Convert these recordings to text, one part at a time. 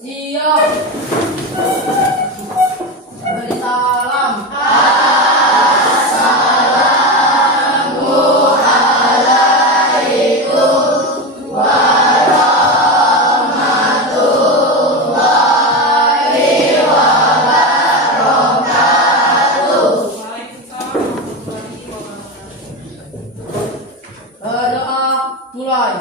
Siap. Beri salam. Berdoa mulai.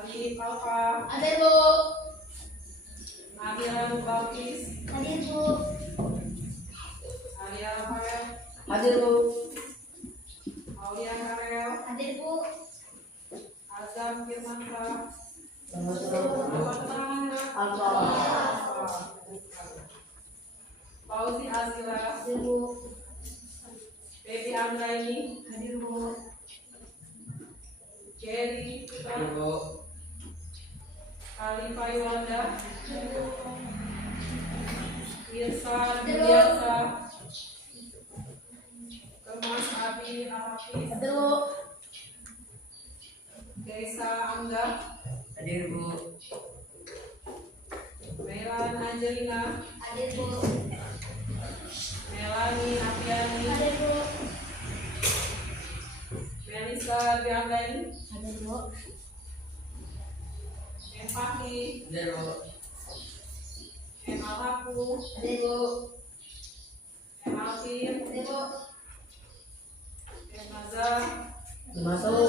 Ali Alfa, Hadir Bu. Nadia Balkis, Hadir Bu. Alia Rafael, Hadir Bu. Aulia Karel, Hadir Bu. Azam Firmansa, Alfa. Fauzi Azila, Hadir Bu. Baby Anggraini, Hadir Bu. Jerry Putra, Alifa Iwanda, Irsa Diasa, Kemas Abi Hafiz, Hadir Bu. Desa Angga, Hadir Bu. Melan Angelina, Hadir Bu. Melani Apiani, Hadir Bu. Melisa Diandani, Hadir Bu. Empati, Hadir Bu. Emalaku, Hadir Bu. Emalvin, Hadir Bu. Emaza, Masuk.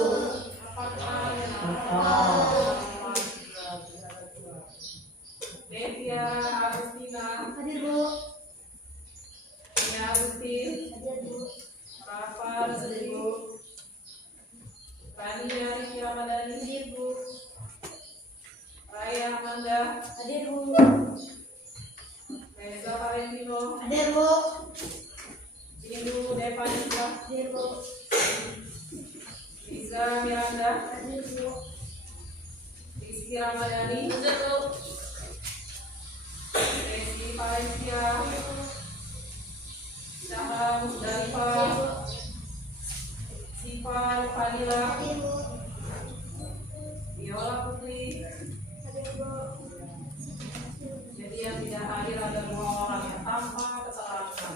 Devia Agustina, Hadir Bu. Nia Agustin, Hadir Bu. Rafa Zelibu, Rania Riki Ramadhani, Hadir Bu. Raya Amanda, Hadir Bu. Reza Valentino, Hadir Bu. Indu Devanita, Hadir Bu. Liza Miranda, Hadir Bu. Rizky Ramadhani, Hadir Bu. Resi Valencia, Saham Darifa, Siva Fadila, Hadir Bu. Viola Putri. Hadir Bu. Jadi yang tidak hadir ada 2 orang yang tanpa kesalahan.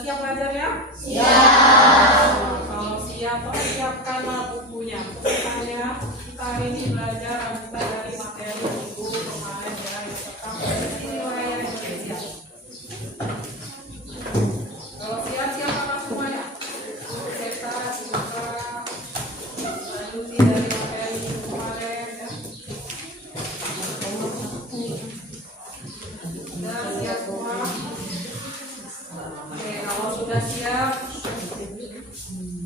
siap belajarnya? Siap. Kalau siap, tolong siapkanlah bukunya. Pesannya kita hari ini belajar lanjutan dari materi minggu kemarin ya, yang tentang riwayat Indonesia. Kalau siap, siapa semuanya? Kita juga lanjutin dari materi minggu kemarin ya. Sudah siap semua? Oke, kalau sudah siap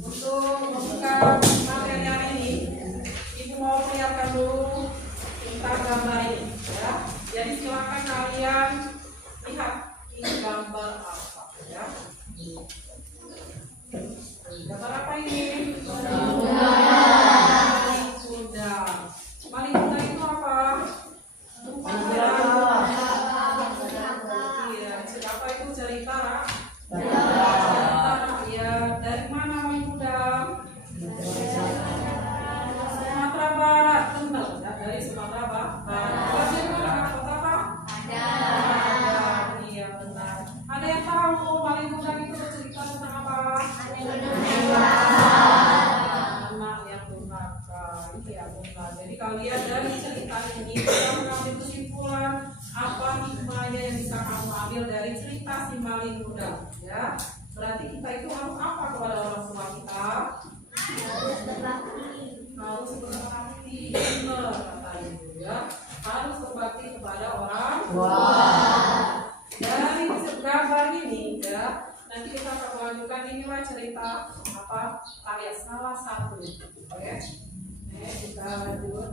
untuk membuka materi hari ini, Ibu mau perlihatkan dulu tentang gambar ini ya. Jadi silakan kalian lihat ini gambar apa ya. Gambar apa ini? Maling kuda. Maling kuda itu apa? Bukan iya, apa itu cerita? Ya, dari mana maling kuda? Sumatera Barat, benar ya, dari Sumatera Barat. Bagaimana? Kota apa? Ada. Iya benar. Ada yang tahu maling kuda itu cerita tentang apa? Anak yang durhaka. Iya benar. Jadi kalian dari cerita ini bisa mengambil kesimpulan apa hikmahnya yang bisa kamu ambil dari cerita si maling kuda. Ya, berarti kita itu harus apa kepada orang tua kita? Harus berbakti. Harus berbakti, benar kata Ibu ya. Harus berbakti kepada orang tua. Dari gambar ini ya, nanti kita akan melanjutkan inilah cerita apa karya salah satu. Oke, kita lanjut.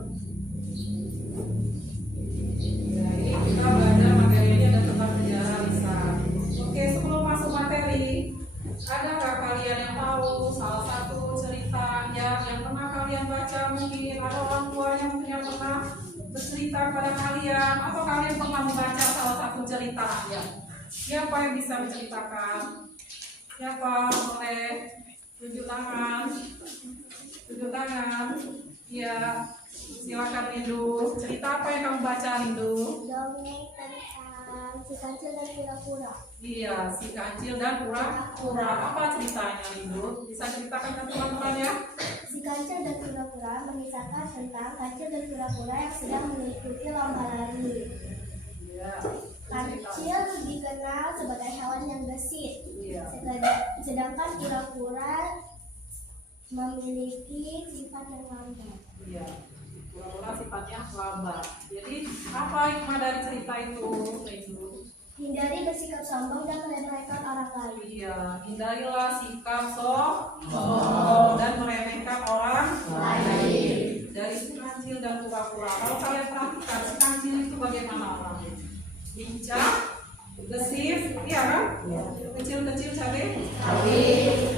Ya, ini kita belajar materinya ada tentang sejarah lisan. Oke, sebelum masuk materi, ada nggak kalian yang tahu salah satu cerita yang pernah kalian baca? Mungkin ada orang tuanya mungkin yang pernah bercerita kepada kalian, atau kalian pernah membaca salah satu cerita ya. Siapa yang bisa menceritakan? Siapa? Boleh tunjuk tangan. Tunjuk tangan. Ya, silakan Rindu. Cerita apa yang kamu baca Rindu? Dongeng tentang si kancil dan kura-kura. Iya, si kancil dan kura-kura. Apa ceritanya Rindu? Bisa ceritakan ke teman-teman ya? Si kancil dan kura-kura mengisahkan tentang kancil dan kura-kura yang sedang mengikuti lomba lari. Iya. Kancil dikenal sebagai hewan yang gesit, Iya. sedangkan kura-kura memiliki sifat yang lambat. Iya. Kura-kura sifatnya lambat. Jadi apa hikmah dari cerita itu Rindu? Hindari bersikap sombong dan meremehkan orang lain. Iya, hindarilah sikap sombong dan meremehkan orang lain. Dari si kancil dan kura-kura. Kalau kalian perhatikan, si kancil itu bagaimana orangnya? Lincah, gesit, iya kan? Kecil-kecil cabai.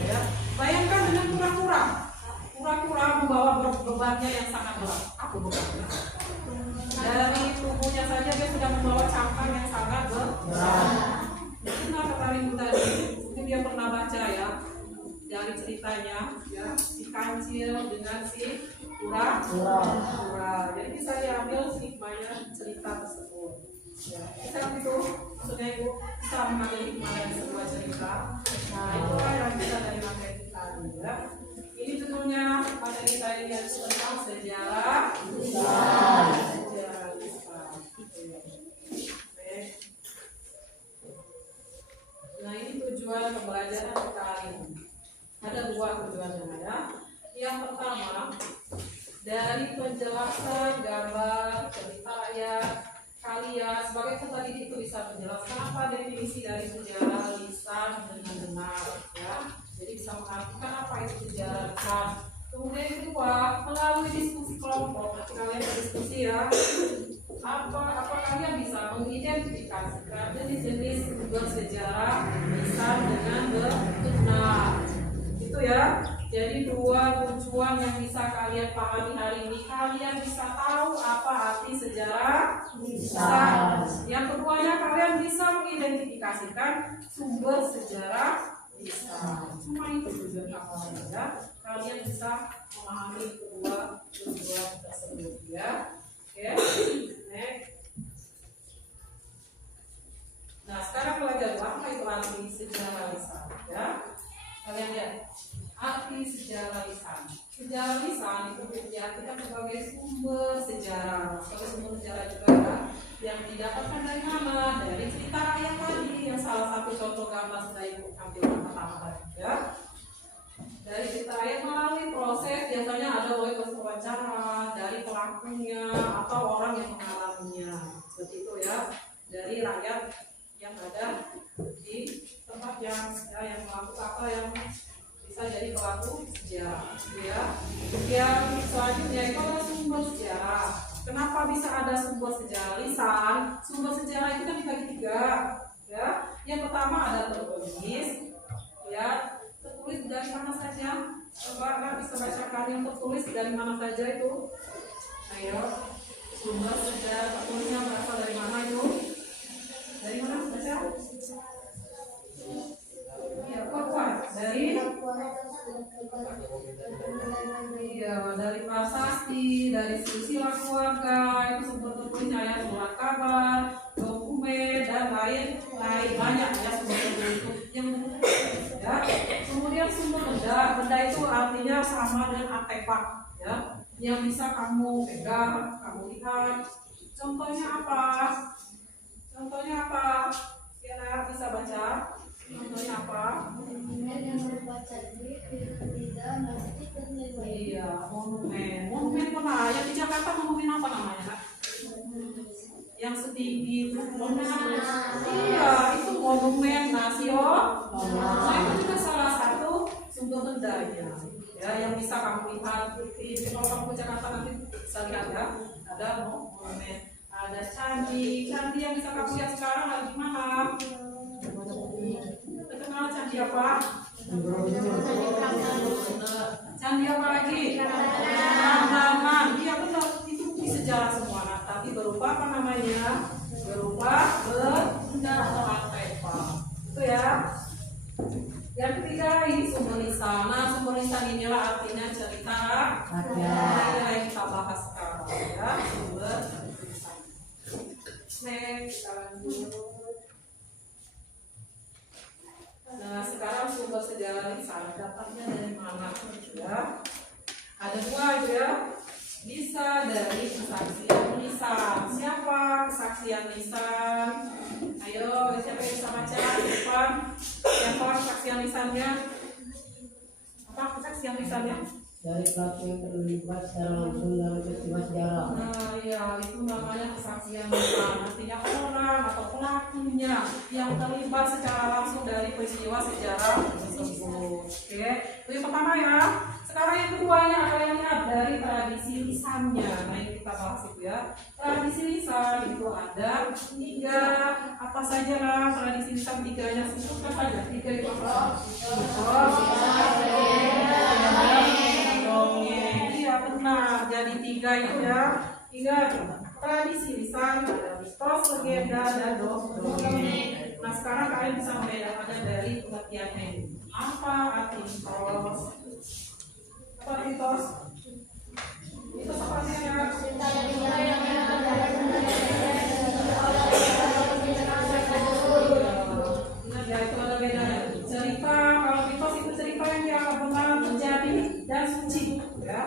Ya. Bayangkan dengan kura-kura. Kura-kura membawa bebannya yang sangat berat. Apa bebannya? Dari tubuhnya saja dia sudah membawa cangkang yang sangat berat. Benar kata Rindu tadi, mungkin dia pernah baca ya dari ceritanya ya, si kancil dengan si kura-kura. Jadi bisa diambil hikmahnya cerita tersebut. Ya, kita itu maksudnya Ibu bisa mengambil hikmah dari sebuah cerita. Nah, itulah yang bisa dari materi kita ya. Ini judulnya materi kita ini yang tentang sejarah lisan. Sejarah lisan. Nah, ini tujuan pembelajaran kita hari ini. Ada dua tujuannya ya. Yang pertama, dari penjelasan gambar cerita ayat, kalian sebagai pendidik itu bisa menjelaskan apa definisi dari sejarah lisan dengan benar ya. Jadi bisa mengartikan apa itu sejarah lisan. Kemudian yang kedua, melalui diskusi kelompok, nanti kalian berdiskusi ya. Apa kalian bisa mengidentifikasikan jenis-jenis bersejarah lisan dengan benar. Itu ya. Jadi dua tujuan yang bisa kalian pahami hari ini, kalian bisa tahu apa arti sejarah lisan. Yang keduanya kalian bisa mengidentifikasikan sumber sejarah lisan. Cuma itu tujuan awalnya ya. Kalian bisa memahami kedua tujuan tersebut ya. Oke. Next. Nah sekarang belajar apa itu arti sejarah lisan. Kalian lihat arti sejarah lisan. Sejarah lisan itu diartikan sebagai sumber sejarah. Sebagai sumber sejarah juga yang didapatkan dari mana? Dari cerita rakyat tadi yang salah satu contoh gambar sudah ibu ambilkan pertama tadi ya. Dari cerita rakyat melalui proses biasanya ada oleh wawancara dari pelakunya atau orang yang mengalaminya. Seperti itu ya. Dari rakyat yang ada di tempat yang melakukan apa yang bisa jadi pelaku sejarah ya. Yang selanjutnya itu adalah sumber sejarah. Kenapa bisa ada sumber sejarah lisan? Sumber sejarah itu kan dibagi tiga ya. Yang pertama ada tertulis ya. Tertulis dari mana saja? Coba bisa bacakan yang tertulis dari mana saja itu? Ayo, sumber sejarah tertulisnya berasal dari mana itu? Dari mana baca? Ya, kuat. Dari dari prasasti, dari silsilah keluarga, itu sumber tertulisnya ya, surat kabar, dokumen dan lain banyak ya sumber tertulis yang ya. Kemudian sumber benda itu artinya sama dengan artefak ya, yang bisa kamu pegang, kamu lihat. Contohnya apa? Kira bisa baca? Contohnya apa? Yang berupa cerdik, tidak masjid dan lain-lain. Iya, monumen mana? Yang di Jakarta monumen apa namanya, Kak? Yang setinggi itu monumen apa? Iya, itu monumen nasional. Nah, itu juga salah satu sumber bendanya ya, yang bisa kamu lihat. Kalau kamu ke Jakarta nanti bisa lihat ya, ada monumen, ada candi yang bisa kamu lihat sekarang ada di mana? Terkenal candi apa? Candi apa lagi? Prambanan. Iya benar, itu bukti sejarah semua. Nah, tapi berupa apa namanya? Berupa benda atau artefak. Itu ya. Yang ketiga ini sumber lisan. Nah, sumber lisan inilah artinya cerita yang kita bahas sekarang ya. Sumber lisan. Next, kita lanjut. Nah, sekarang sumber sejarah lisan dapatnya dari mana ya? Ada dua ya. Bisa dari kesaksian lisan. Siapa kesaksian lisan? Ayo, siapa yang bisa baca di depan? Siapa kesaksian lisannya? Apa kesaksian lisannya? Dari pelaku yang terlibat secara langsung dalam peristiwa sejarah. Nah, iya, itu namanya kesaksian lisan. Artinya orang atau pelakunya yang terlibat secara langsung dari peristiwa sejarah tersebut. Oke, itu yang pertama ya. Sekarang yang keduanya adalah yang lihat dari tradisi lisannya. Nah, yang kita bahas itu ya. Tradisi lisan itu ada tiga. Apa saja lah tradisi lisan tiganya? Sebutkan saja. Tiga itu apa? Iya benar, jadi tiga itu ya. Tiga tradisi lisan, ada mitos, legenda, dan dongeng. Nah, sekarang kalian bisa membedakan dari pengertiannya. Apa arti mitos? Apa mitos? Mitos apa artinya? Ya, itu ada bedanya. Cerita, kalau mitos itu cerita yang dianggap benar terjadi dan suci ya,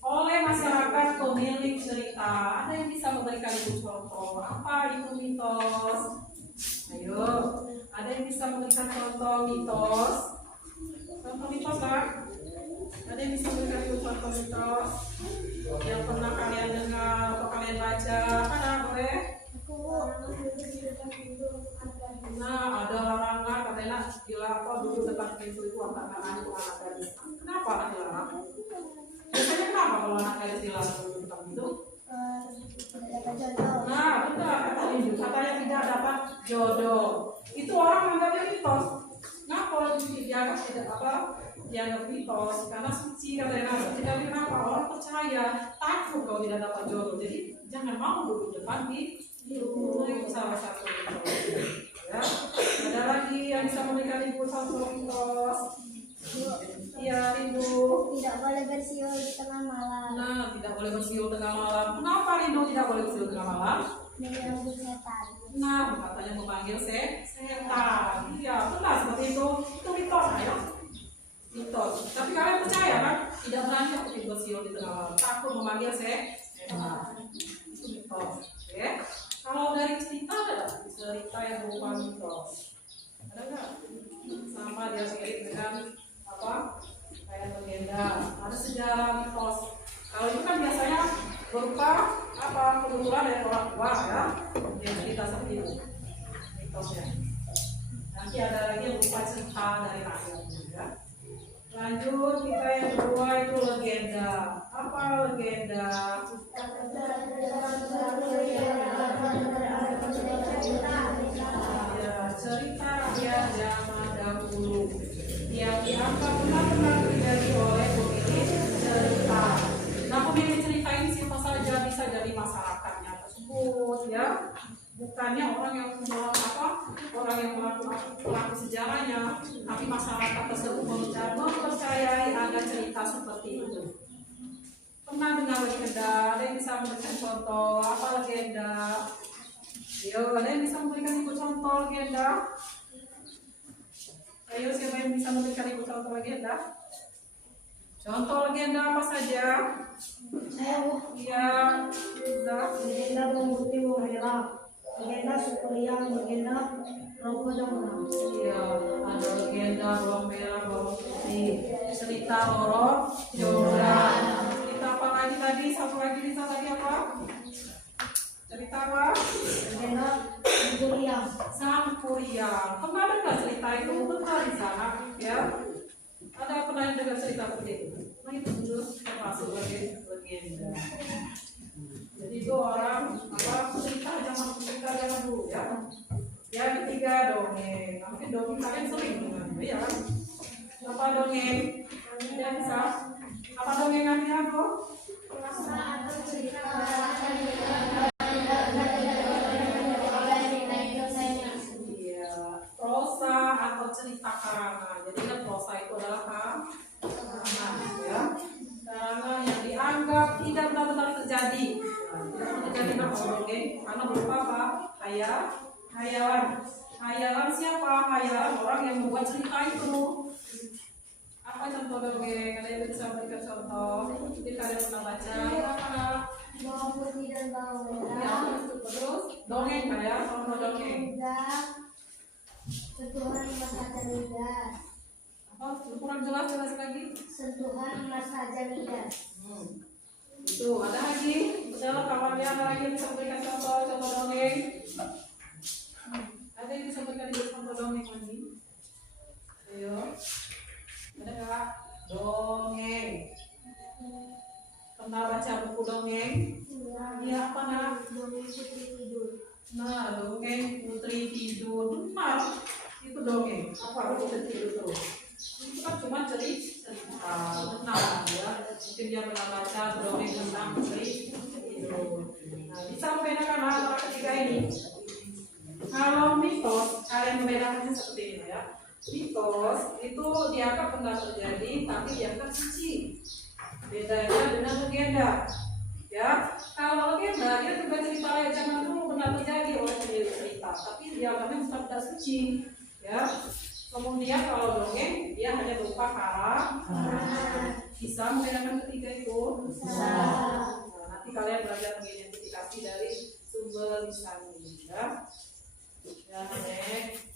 oleh masyarakat pemilik cerita. Ada yang bisa memberikan itu contoh? Apa itu mitos? Ayo, ada yang bisa memberikan contoh mitos? Contoh mitos kan? Ada yang bisa memberikan itu contoh mitos yang pernah kalian dengar atau kalian baca? Ada, boleh? Nah, ada larangan katanya bila apa duduk depan pintu itu antara anak gadis. Kenapa anak dilarang? Biasanya kenapa kalau anak gadis dilarang duduk depan pintu? Nah, betul kata ibu. Katanya tidak dapat jodoh. Itu orang menganggapnya mitos. Nah, kalau dianggap tidak apa? Dianggap mitos karena suci katanya. Tidak kenapa orang percaya takut kalau tidak dapat jodoh. Jadi jangan mau duduk depan pintu. Itu salah satu mitos. Ya, ada lagi yang bisa memberikan ibu contoh mitos. Iya, ibu. Tidak boleh bersiul di tengah malam. Nah, tidak boleh bersiul tengah malam. Kenapa Rindu tidak boleh bersiul tengah malam? Mengganggu setan. Nah, katanya memanggil setan. Iya, benar seperti itu. Itu mitos, ayo. dia mirip dengan apa kayak legenda. Ada sejarah mitos. Kalau itu kan biasanya berupa apa penuturan dari orang tua ya, yang cerita seperti itu mitosnya. Nanti ada lagi yang berupa cerita dari rakyatnya ya. Lanjut kita yang kedua itu legenda. Apa legenda? Ya, cerita rakyat zaman dahulu yang dianggap benar-benar terjadi oleh pemilik cerita. Nah, pemilik cerita ini siapa saja, bisa jadi masyarakatnya tersebut ya. Bukannya orang yang pelaku sejarahnya, tapi masyarakat tersebut mempercayai ada cerita seperti itu. Pernah dengar legenda? Ada yang bisa memberikan contoh apa legenda? Ayo, ada yang bisa memberikan ibu contoh legenda? Ayo, siapa yang bisa memberikan ibu contoh legenda? Contoh legenda apa saja? Saya Iya, sudah. legenda Bawang Putih Bawang Merah, legenda Superiang, legenda Rokok Jonggrang. Iya, ada legenda bawang merah, bawang putih, cerita Roro Jonggrang. Kita apa lagi tadi? Satu lagi cerita tadi apa? Cerita apa? Legenda Superiang. Sang Kuryang. Kemana dengar cerita itu? Benar di sana, ya. Ada pernah yang dengar cerita seperti itu? Nah itu dulu termasuk legenda. Jadi itu orang apa cerita zaman dulu ya. Yang ketiga dongeng. Mungkin dongeng kalian sering dengar, ya kan? Apa dongeng? Yang bisa? Apa dongengannya apa? Iya, prosa atau cerita karangan. Jadi kan prosa itu adalah karangan, ya. Karangan yang dianggap tidak benar-benar terjadi. Tidak terjadi dongeng karena berupa apa? Hayalan. Hayalan siapa? Hayalan orang yang membuat cerita itu. Apa contoh dongeng? Ada yang bisa memberikan contoh? Mungkin kalian pernah baca apa? Bawang putih dan bawang merah. Ya, terus dongeng kayak contoh dongeng. Sentuhan emas saja midas. Apa? Kurang jelas lagi. Sentuhan emas saja midas. Itu ada lagi. Misalnya kawannya ada lagi yang bisa memberikan contoh dongeng. Ada yang bisa memberikan contoh dongeng lagi? Ayo. Ada nggak? Dongeng. Pernah baca buku dongeng? Iya apa nak? Dongeng putri tidur. Nah, dongeng Putri Tidur. Benar. Itu dongeng. Apa Putri Tidur itu? Itu kan cuma cerita. Benar ya. Mungkin dia pernah baca dongeng tentang Putri Tidur. Nah, bisa membedakan antara ketiga ini. Kalau mitos, kalian membedakannya seperti ini ya. Mitos itu dianggap benar terjadi, tapi dianggap suci. Bedanya dengan legenda. Ya, kalau legenda dia juga cerita yang zaman dulu benar terjadi oleh pemilik cerita, tapi dianggapnya bukan tidak suci. Ya, kemudian kalau dongeng dia hanya berupa karangan. Bisa membedakan ketiga itu? Bisa. Nah, nanti kalian belajar mengidentifikasi dari sumber lisan ini. Ya, next.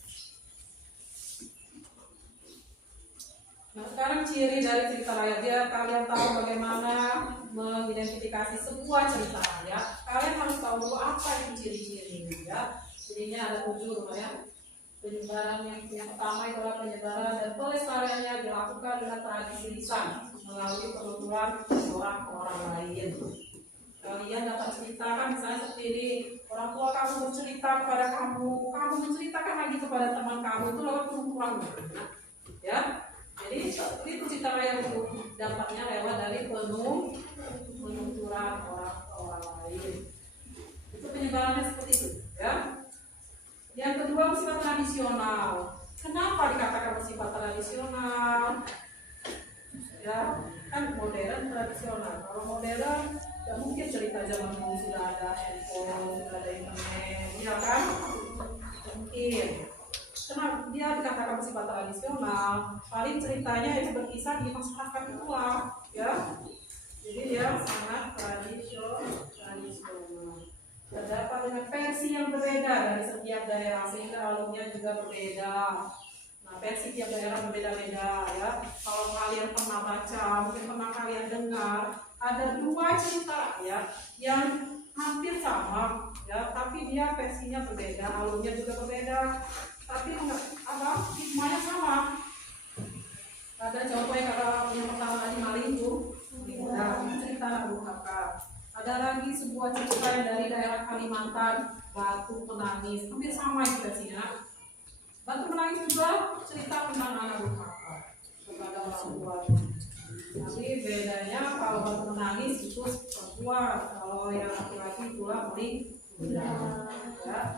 Nah, sekarang ciri dari cerita rakyat dia, kalian tahu bagaimana mengidentifikasi sebuah cerita rakyat. Kalian harus tahu dulu apa itu ciri-cirinya ya. Cirinya ada 7 ya. Penyebaran yang pertama itu adalah penyebaran dan pelestariannya dilakukan dengan tradisi lisan melalui penuturan orang ke orang lain. Kalian dapat ceritakan misalnya seperti ini, orang tua kamu bercerita kepada kamu menceritakan lagi kepada teman kamu, itu lewat penuturan. Ya. Jadi itu cerita rakyat itu dampaknya lewat dari penuturan orang ke orang lain. Itu penyebarannya seperti itu, ya. Yang kedua bersifat tradisional. Kenapa dikatakan bersifat tradisional? Ya, kan modern tradisional. Kalau modern, tidak mungkin cerita zaman dulu sudah ada handphone, sudah ada internet, ya kan? Tidak mungkin. Kenapa dia dikatakan bersifat tradisional? Paling ceritanya itu berkisar di masyarakat itulah, ya. Jadi dia sangat tradisional. Terdapat dengan versi yang berbeda dari setiap daerah sehingga alurnya juga berbeda. Nah, versi tiap daerah berbeda-beda ya. Kalau kalian pernah baca, mungkin pernah kalian dengar, ada 2 cerita ya yang hampir sama ya, tapi dia versinya berbeda, alurnya juga berbeda, tapi hikmahnya sama. Ada contoh yang pertama tadi maling tuh, cerita Anak Durhaka. Ada lagi sebuah cerita yang dari daerah Kalimantan, Batu Penangis, hampir sama itu versinya. Batu Penangis juga cerita tentang anak durhaka kepada orang tuanya. Tapi bedanya kalau Batu Menangis itu perempuan, kalau yang laki-laki itulah paling ya.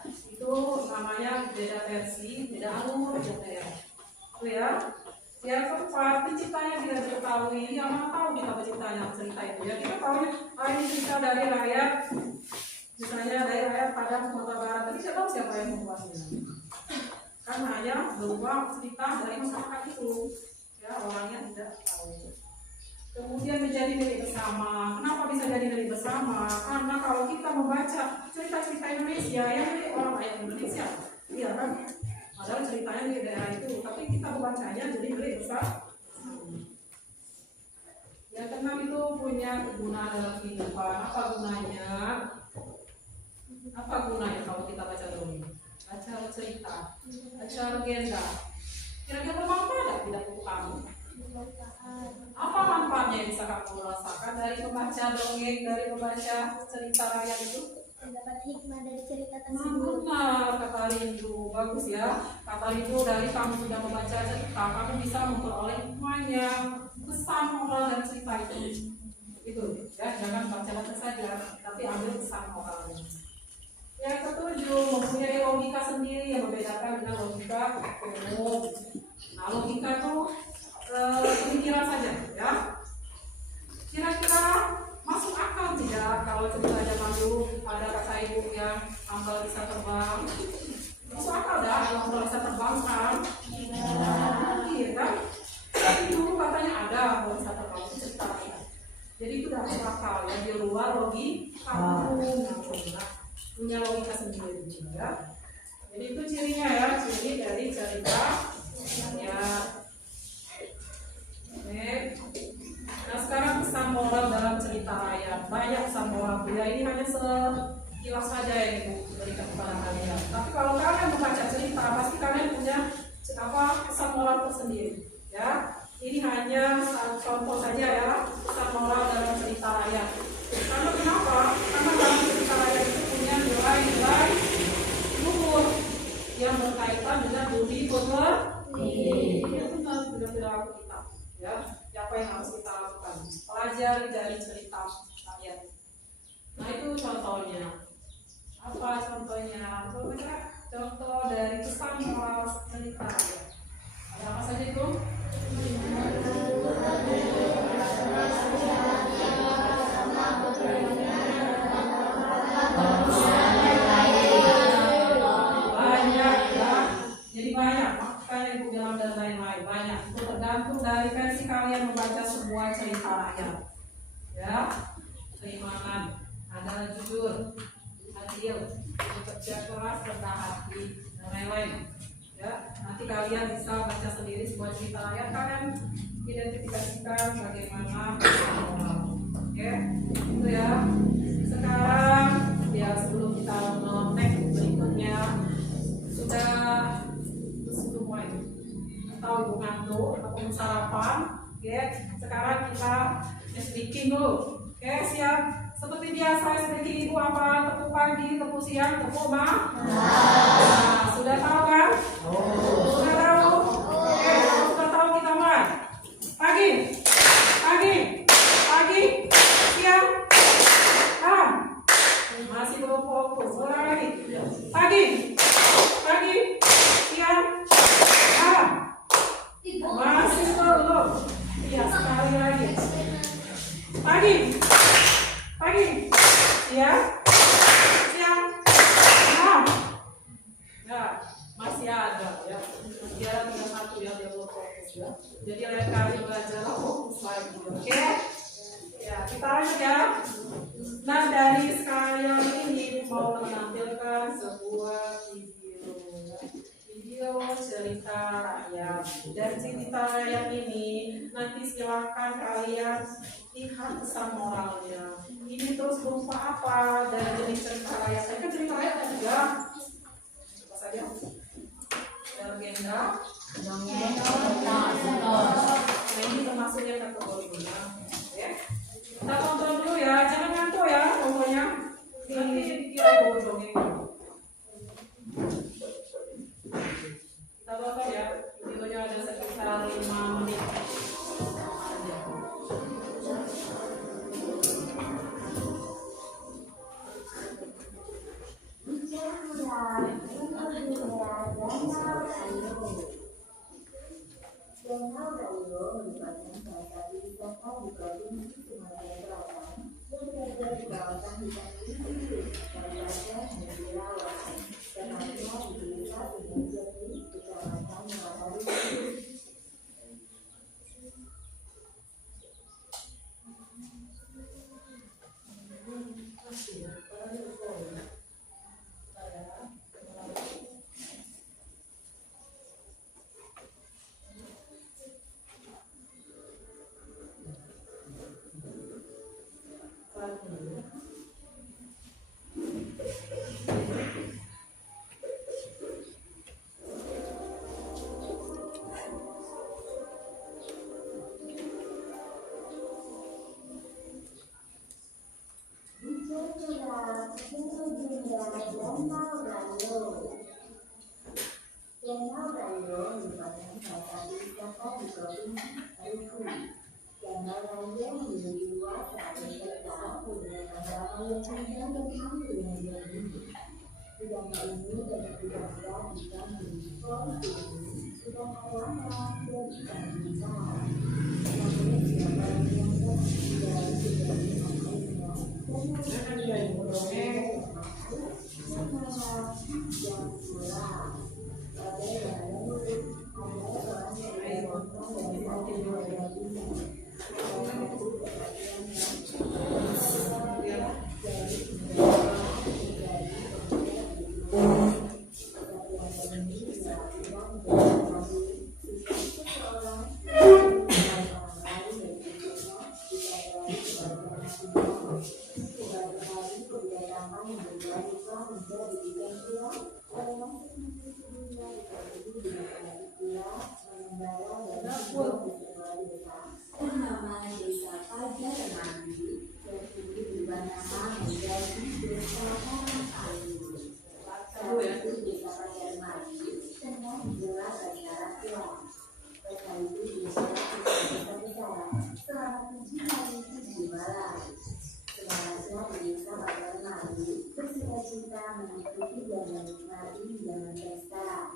Itu namanya beda versi, beda alur, beda ya. Itu ya. Yang keempat, penciptanya tidak diketahui. Yang mana tahu kita penciptanya cerita itu ya. Kita tahu ini cerita dari rakyat, misalnya dari rakyat Padang Sumatera Barat. Tapi saya tahu siapa yang membuatnya. Kan hanya berupa cerita dari masyarakat itu ya, orangnya tidak tahu. Kemudian menjadi milik bersama. Kenapa bisa jadi milik bersama? Karena kalau kita membaca cerita-cerita Indonesia yang milik orang rakyat Indonesia, iya kan, padahal ceritanya di daerah itu, tapi kita membacanya jadi milik bersama. Yang keenam itu punya kegunaan dalam kehidupan. Apa gunanya? Apa gunanya kalau kita baca dongeng? Baca cerita, baca legenda. Kira-kira bermanfaat tidak untuk kamu? Apa manfaatnya yang bisa kamu rasakan dari membaca dongeng, dari membaca cerita rakyat itu? Mendapat hikmah dari cerita tersebut. Benar, kata Rindu, bagus ya. Kata Rindu, dari kamu sudah membaca cerita, kamu bisa memperoleh hikmahnya, pesan moral dari cerita itu. Itu ya, jangan baca-baca saja, tapi ambil pesan moralnya. Yang ketujuh, mempunyai logika sendiri yang membedakan dengan logika umum. Nah, logika itu pemikiran saja, ya. Kira-kira masuk akal tidak kalau cerita zaman dulu ada kata ibu yang ambal bisa terbang? Masuk akal dah kalau ambal bisa terbang kan? Iya kan? Tapi dulu katanya ada ambal bisa terbang, itu cerita. Jadi itu dah masuk akal ya, di luar logika umum. Punya logika sendiri ya. Jadi itu cirinya ya, ciri dari cerita ya. Oke. Nah sekarang pesan moral dalam cerita rakyat. Banyak pesan moral ya, ini hanya sekilas saja yang Ibu berikan kepada kalian. Tapi kalau kalian membaca cerita, pasti kalian punya pesan moral tersendiri ya. Ini hanya contoh saja ya, pesan moral dalam cerita rakyat. Karena kenapa? Karena dalam cerita rakyat itu punya nilai-nilai luhur yang berkaitan dengan budi pekerti. Itu harus benar-benar kita, ya. Apa yang harus kita lakukan? Pelajari dari cerita rakyat. Nah itu contohnya. Apa contohnya? Contoh dari pesan moral cerita rakyat. Ada apa saja itu? Banyak ya, jadi banyak makanya Ibu bilang dan lain-lain banyak. Itu tergantung dari versi kalian membaca sebuah cerita rakyat ya. Keimanan, adalah jujur, adil, bekerja keras, rendah hati dan lain-lain ya. Nanti kalian bisa baca sendiri sebuah cerita rakyat, kalian identifikasikan bagaimana moral. Oke, itu ya. Sekarang ya sebelum kita next berikutnya sudah mulai atau Ibu ngantuk atau sarapan. Oke, sekarang kita speaking dulu. Oke, siap. Seperti biasa speaking Ibu apa? Tepuk pagi, tepuk siang, tepuk malam. Nah, sudah tahu kan? Sudah tahu? Oke, kalau sudah tahu kita mulai. Pagi, pagi, pagi, siang, malam. Masih belum fokus. Ulang lagi. Pagi, pagi, siang, malam. Masih belum. Ya, sekali lagi. Pagi, pagi, siang, siang, malam. Ya, masih ada ya. Biar ada satu yang dia belum fokus ya. Jadi lain kali belajar fokus lagi. Oke? Ya, kita lanjut ya. Nah, dari sekalian ini mau menampilkan sebuah video. Video radio cerita rakyat. Dan cerita rakyat ini nanti silakan kalian lihat pesan moralnya. Ini terus berupa apa dari jenis cerita rakyat? Saya kan cerita rakyat juga. Apa saja? Legenda, dongeng, ini termasuknya kategori guna. Ya. Kita tonton dulu ya, jangan ngantuk ya pokoknya. Nanti dikira bawa dongeng. Kita tonton ya, videonya ada sekitar 5 menit. Danau Gayo merupakan salah satu wisata di Provinsi Sumatera Selatan yang berada di kawasan hutan lindung Kabupaten Musikawati, tepatnya di Desa Gunung Jati, Kecamatan Muarajambi. Danau Gayo merupakan salah satu wisata di Provinsi Maluku. Danau Gayo memiliki luas 100 hektar dengan halaman yang panjang dan hampir dengan 2 mil. Di danau ini terdapat ikan berikon tinggi, ikan arowana, dan ikan besar. Namun siapa yang tidak dari airnya dan yang pulang. Nama desa Pajar Mandi terpilih berubah nama menjadi Desa Karangkayu. Saat itu Desa Pajar Mandi tengah digelar acara pulang. Sekaligus desa besar selama 7 hari 7 malam. Sebenarnya Desa Pajar Mandi bercita-cita mengikuti dan menikmati hidangan pesta.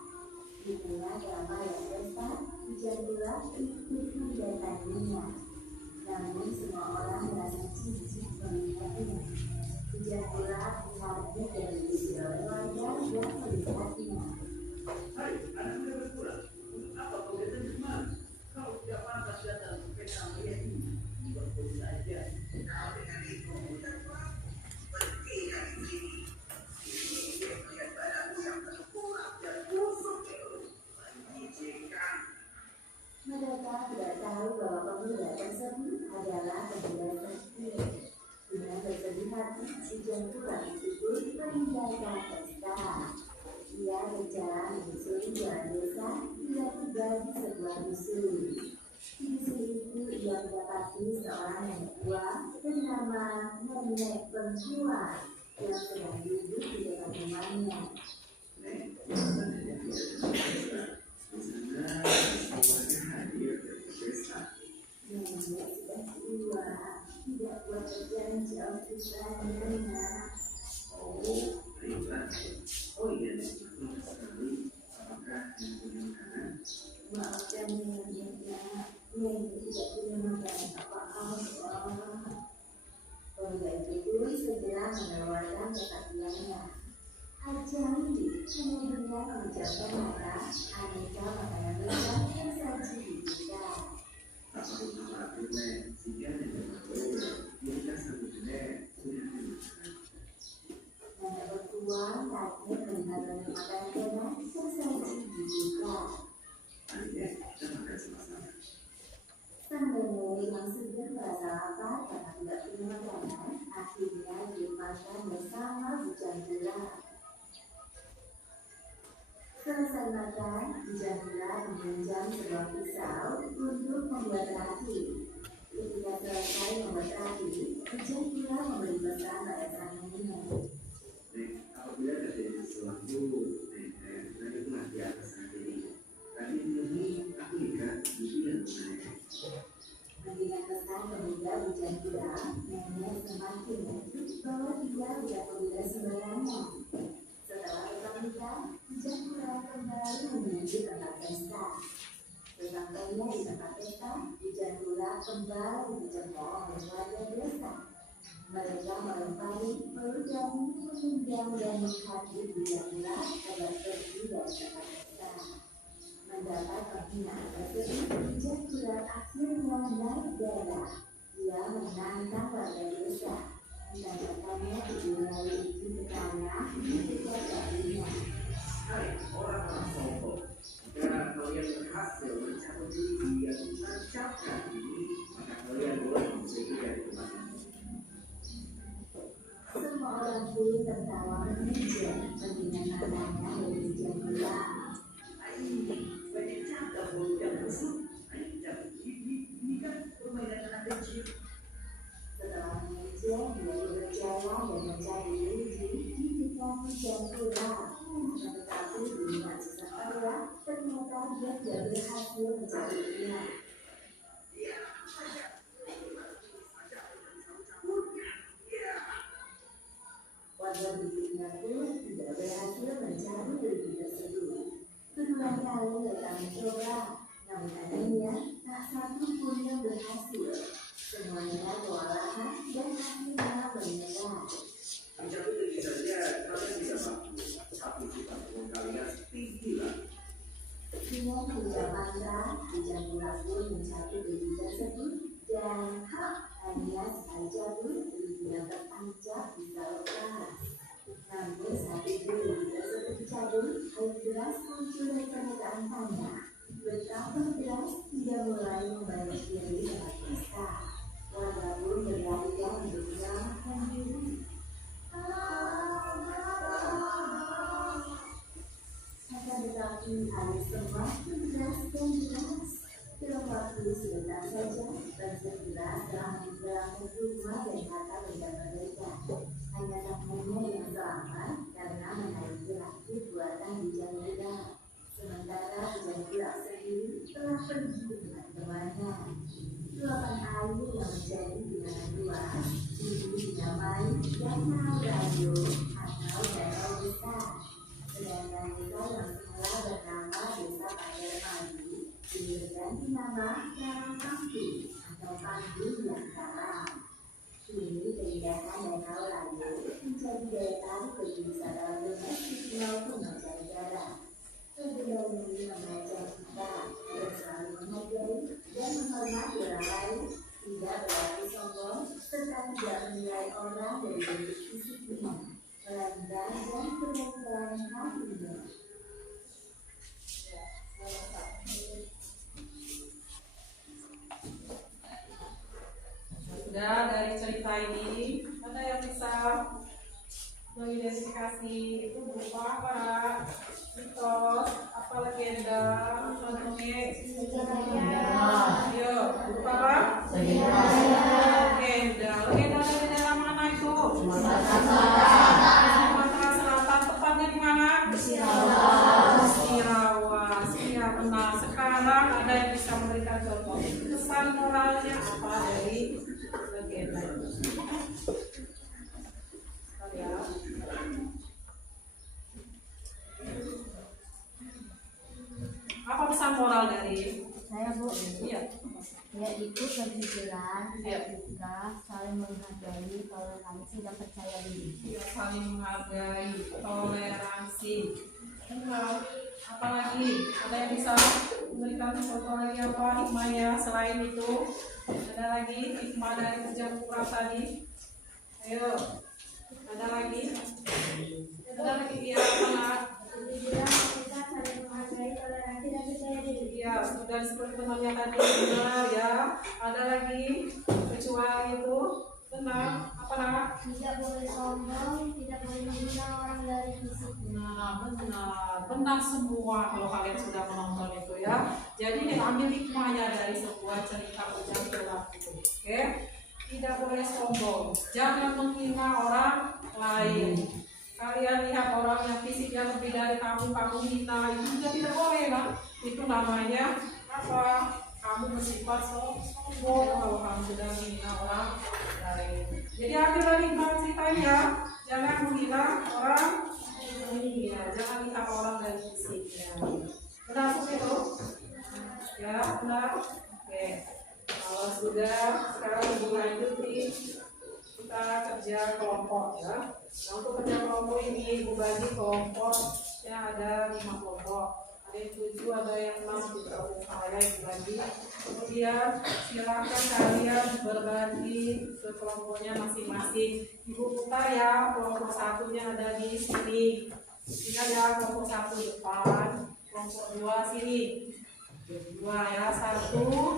Di tengah ramai yang pesta, hujan deras ikuti datangnya. Namun semua orang merasa jijik melihatnya. Hujan deras dihargai dari beberapa warga yang melihatnya. Hai, anak muda berkurang. Untuk apa kau datang ke mana? Kau tidak pantas datang ke pesta melihat ini. Buat saja. Kau dengan itu dapat seperti hari ini. Ini dia melihat badanmu yang terkurang dan busuk itu. Menjijikkan. Mereka tidak tahu bahwa pemuda tersebut adalah pemuda terpilih. Dengan bersedih hati, hujan deras itu meninggalkan pesta. Ia berjalan menyusuri jalan desa hingga tiba di sebuah dusun. Di dusun itu ia mendapati seorang nenek tua bernama Nenek Perempuan yang sedang duduk di depan rumahnya. Nek, mana yang tidak di sana semuanya hadir dari pesta. Nenek sudah tua, tidak kuat berjalan jauh susahnya. Oh, baiklah. Oh iya, Nek. Bagus sekali. Apakah yang punya makanan? Maafkan neneknya, nenek tidak punya makanan apa-apa. Pemuda itu pun segera menawarkan perhatiannya. Ajaib, hanya dengan mengucapkan kata, aneka makanan lezat tersaji di kita. Tak perlu khawatir, Nek. Jika Nenek maklum, kita sambut Nek. Sudah dimakan. Nenek bertuan kaget melihat banyak makanan enak tersaji di dibuka. Sang nenek yang sudah merasa lapar karena tidak punya makanan, akhirnya dimakan bersama bujang gula. Selesai makan, bujang gula meminjam sebuah pisau untuk membuat roti. Ketika selesai membuat roti, bujang gula memberi pesan pada sang nenek. Apabila terjadi sesuatu, nanti pun nanti atas nanti. Tadi ini aku lihat dia Mendengar pesan pemuda bujang gula, nenek semakin yakin bahwa dia tidak pemuda sembarangan. Setelah berpamitan, bujang gula kembali menuju tempat pesta. Sesampainya di tempat pesta, bujang gula kembali dijemput oleh warga desa. Mereka melempari peludang, menunjang dan menghadiri bujang gula agar pergi dari tempat pesta. Mendapat penghinaan tersebut, bujang gula akhirnya naik darah. Dia menantang warga desa, menanyakannya dibiayai itu ke tanah di dekat darinya. Hai orang-orang sombong, jika kalian berhasil mencabut diri yang menancapkan ini, maka kalian boleh pergi dari tempat ini. Semua orang pun tertawa menunjuk mendengar maknanya dari bujang gula. Banyak cakap yang busuk. Ini kan permainan anak kecil. Setelah menunjuk, dia berjalan dan mencari Luigi di dekat bujang gula. Tetapi dengan susah payah, ternyata dia tidak berhasil mencarinya. Warga berikutnya pun tidak berhasil mencari Luigi tersebut. Kedua kali mereka mencoba, namun akhirnya tak satu pun yang berhasil. Semuanya kewalahan dan akhirnya menyerah. Mencabut diri saja kalian bisa mampu, tapi sifat kalian tinggilah. Dengan mengucap mantra, bujang gula pun mencabut Luigi tersebut dan hanya sekali cabut, Luigi tertancap di lepas. Namun saat itu Luigi tersebut dicabut, air deras muncul dari permukaan tanah. Betapa deras hingga mulai membanjir diri tempat pesta. Warga pun berlarian untuk menyelamatkan diri. Akan tetapi air semakin deras dan deras. Dalam waktu sebentar saja, banjir deras telah menyeberangi rumah dan harta benda mereka. Hanya sang nenek yang selamat karena menaiki laki buatan bujang gula. Sementara bujang gula sendiri telah pergi ke kemana-mana. Luapan air yang menjadi genangan luas dulu dinamai Danau Rayo atau Danau Besar. Sedangkan desa yang semula bernama Desa Banjarmadu kini berganti nama Karang Pangdu atau Pangdu yang Karang. Kini keindahan Danau Rayo menjadi daya tarik bagi wisatawan domestik maupun mancanegara. Kebudayaan ini mengajar kita agar selalu menghargai dan menghormati orang lain, tidak berarti sombong, serta tidak menilai orang dari bentuk fisiknya, melainkan dari kebenaran hatinya. Sudah dari cerita ini, ada yang bisa mengidentifikasi itu berupa apa? Mitos, apa legenda, apa dongeng? Ayo, berupa apa? Legenda. Legenda dari daerah mana itu? Sumatera Selatan. Tepatnya di mana? Cirawas. Iya benar. Sekarang ada yang bisa memberikan contoh. Pesan moralnya apa dari legenda itu? Ya. Apa pesan moral dari Saya Bu, iya yaitu kejujuran, Iya. etika, saling menghargai, toleransi dan percaya diri. ya, saling menghargai, toleransi. Nah, apalagi ada yang bisa memberikan contoh lagi apa hikmahnya selain itu? Ada lagi hikmah dari kerja kurang tadi? Ayo, ada lagi? Ada lagi biar anak Kejujuran, etika, saling menghargai, toleransi, dan percaya diri. Iya, dan seperti temannya tadi benar ya. Ada lagi kecuali itu benar apa nak? Tidak boleh sombong, tidak boleh menghina orang dari fisik. Nah, benar semua kalau kalian sudah menonton itu ya. Jadi ambil hikmahnya dari sebuah cerita Ujang Gelap itu. Oke? Tidak boleh sombong, jangan menghina orang lain. Kalian lihat orang yang fisiknya lebih dari kamu hina, itu juga tidak boleh kan? Itu namanya apa? Kamu bersifat sombong kalau kamu sudah menghina orang lain. Jadi ambil hikmah ceritanya, jangan menghina orang. Iya, jangan lihat orang dari fisiknya. Benar seperti itu? Ya, benar. Oke. Kalau sudah, sekarang ibu lanjutin kita kerja kelompok ya. Nah, untuk kerja kelompok ini ibu bagi kelompoknya ada 5 kelompok. Ada yang 7, ada yang 6 juga saya ibu bagi. Kemudian silakan kalian berbagi ke kelompoknya masing-masing. Ibu putar ya, kelompok satunya ada di sini. Ingat ya, kelompok 1 depan, kelompok 2 sini. 2 ya, 1, 2,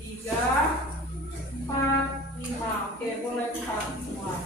3, 4, 5. Oke, boleh buka semua.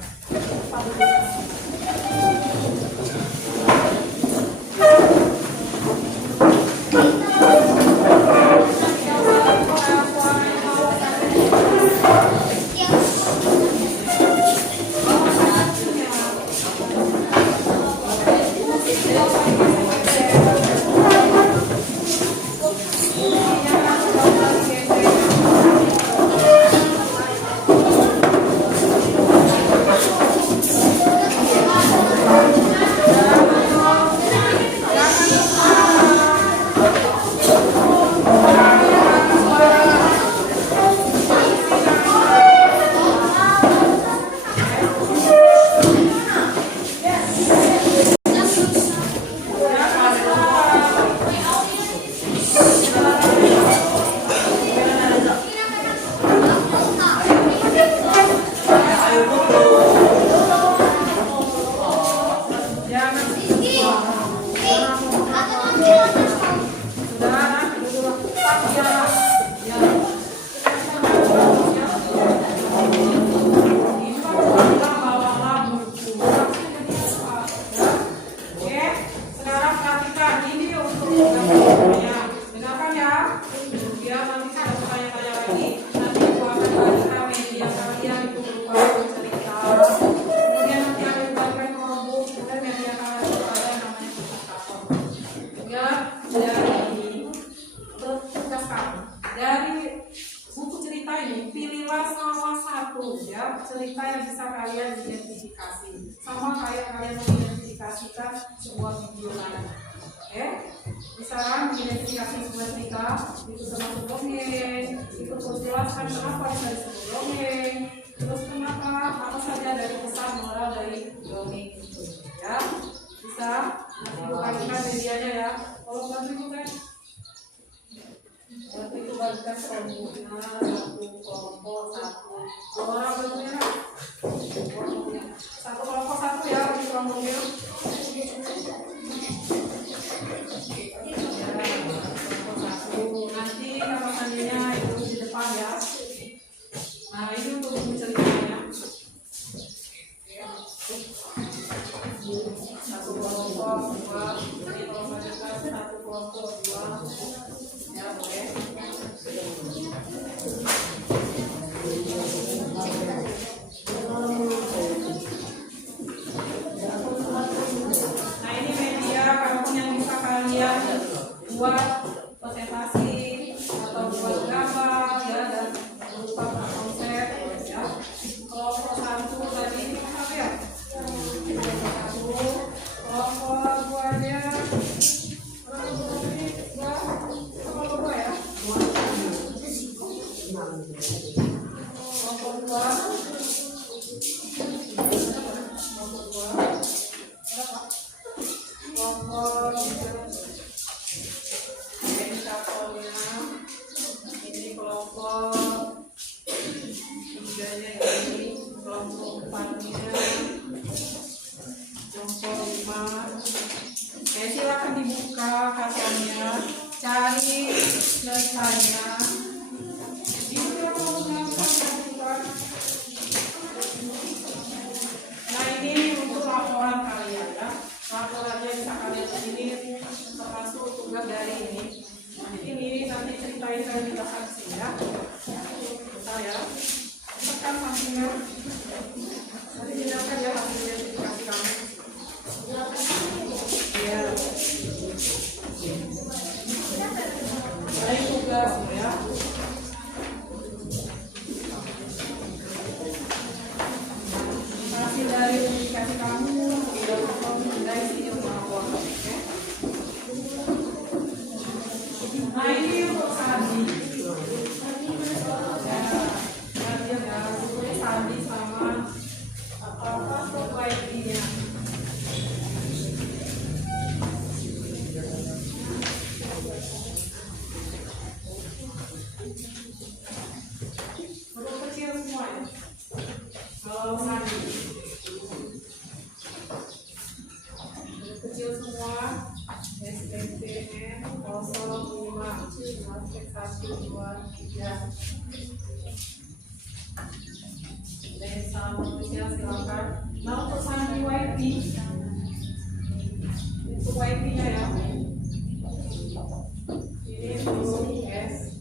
Cerita yang bisa kalian identifikasi sama kayak kalian mengidentifikasikan sebuah video lain. Bisa mengidentifikasi sebuah cerita itu termasuk dongeng, itu terus jelaskan kenapa bisa disebut dongeng, terus kenapa apa saja dari pesan moral dari dongeng itu ya. Bisa nanti bukakan medianya ya. Kalau bantu ibu kan waktu itu bagikan kelompoknya, 1 kelompok 1 orang bentuknya 1 kelompok 1 ya di kelompoknya. Nanti nama sandinya itu di depan ya. Nah ini untuk buku ceritanya. 1 kelompok 2, jadi kalau bagikan 1 kelompok 2 ya boleh. Nah ini media kalaupun yang bisa kalian buat presentasi atau buat gambar ya dan berupa konsep ya. Kelompok 1 tadi apa ya? Kelompok 2 nya silakan Jika menggunakan lakukan. Nah ini untuk laporan kalian ya. Laporannya bisa kalian ini termasuk tugas dari ini. Ini nanti ceritain saya di saksi ya. Saya tekan sampingnya. Nanti jelaskan ya hasilnya dikasih kamu. Ya. Baik tugas ya. Hasil dari publikasi kamu tidak dari sini melakukan. Nah ini untuk Sandi. Ya, Sandi sama apa propertinya. Huruf kecil semua ya. Kalau Sandi huruf kecil semua. SPTN 05 1 2 3. Desa manusia silakan. Nah untuk Sandi YP itu YP nya ya. Ini huruf S.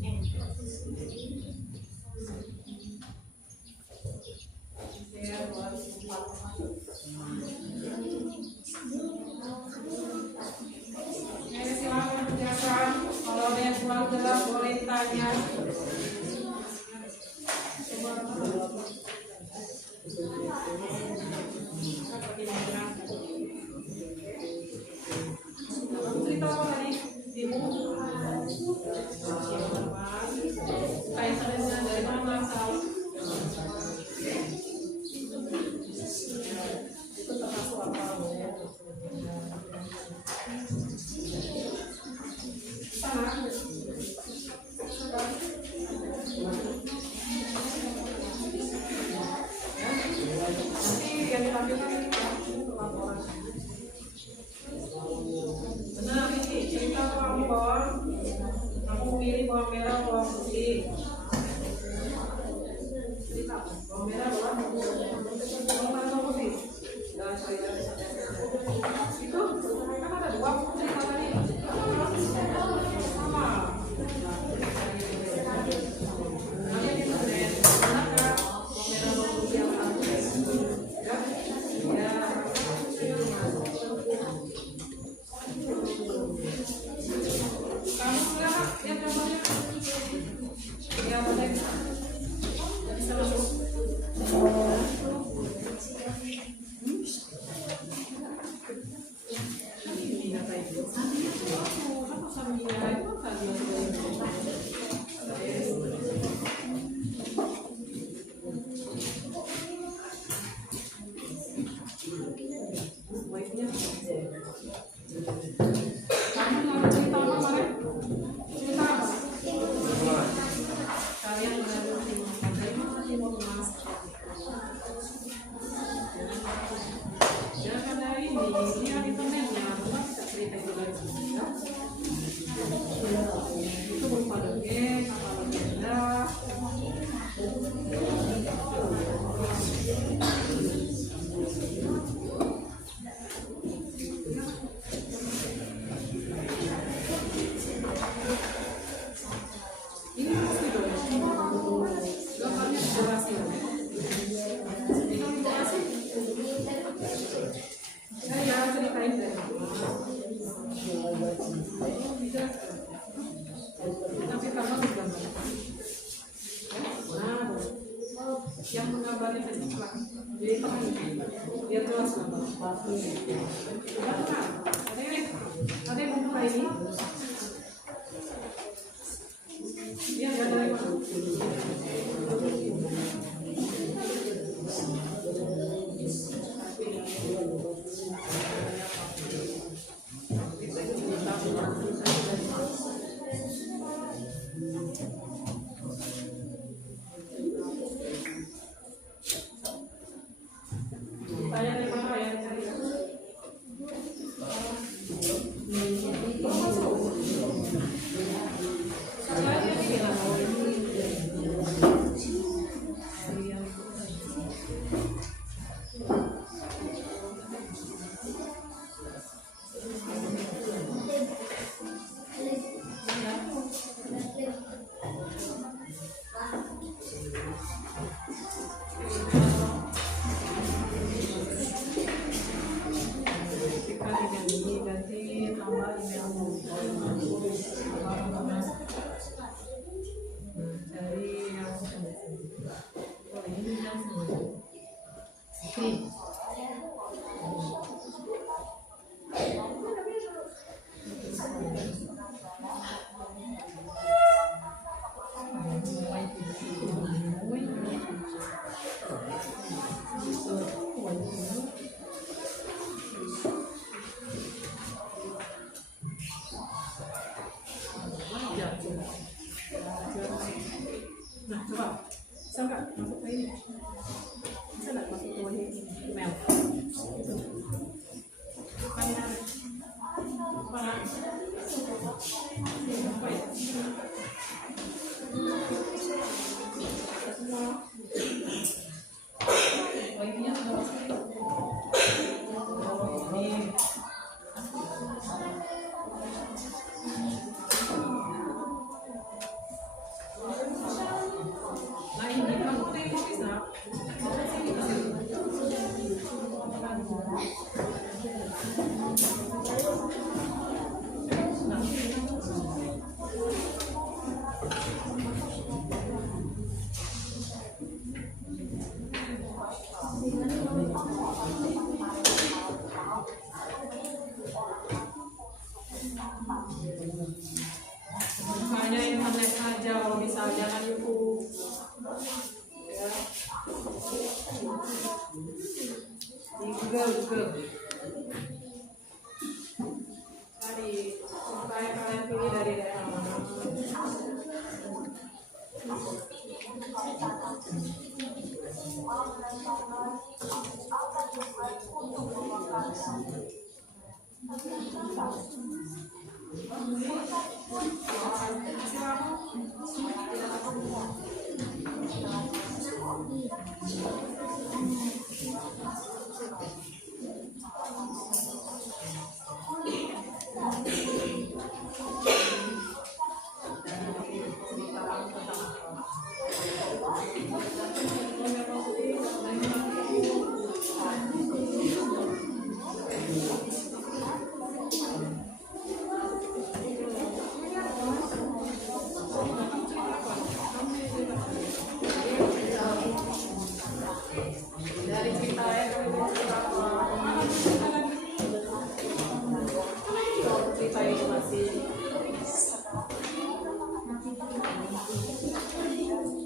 Silakan kerjakan. Kalau ada yang kurang jelas boleh tanya. Cerita apa tadi? Ibu. Kaitannya dari mana asal? Itu termasuk apa ya? Nanti yang ditampilkan ini laporan. Benar ini cerita bawang. Aku pilih bawang merah, bawang putih. Cerita bawang merah, bawang putih. Dan saya itu kan ada dua cerita tadi. Sama. Nanti kita lihat mana bawang merah, bawang putih yang satu. Ya, ya. Kamu sudah yang gambarnya? Ya, boleh. Bisa masuk. Itu berupa dongeng, apa legenda. Ini pasti dong. Gambarnya jelas ya. Ini kan jelas. Saya ceritain deh. Tapi kamu gambar. Nah, yang menggambarnya tadi pelan. Jadi tangan biar jelas gambar. Ada yang membuka ini? Iya, dari mana? Tanya dari mana ya? Saya ini bilang ganti tambah emailmu dari yang ini yang oke. Nah, coba bisa nggak masuk ke ini? Bisa nggak masuk ke ini email? Kayak apa? Apa ya? Linknya sudah masuk. Ini. Nah ini kan tengok bisa. Hanya internet saja kalau bisa, jangan YouTube. Ya. Di Google. Tadi supaya kalian pilih dari daerah mana. Dari cerita ya, cerita ini masih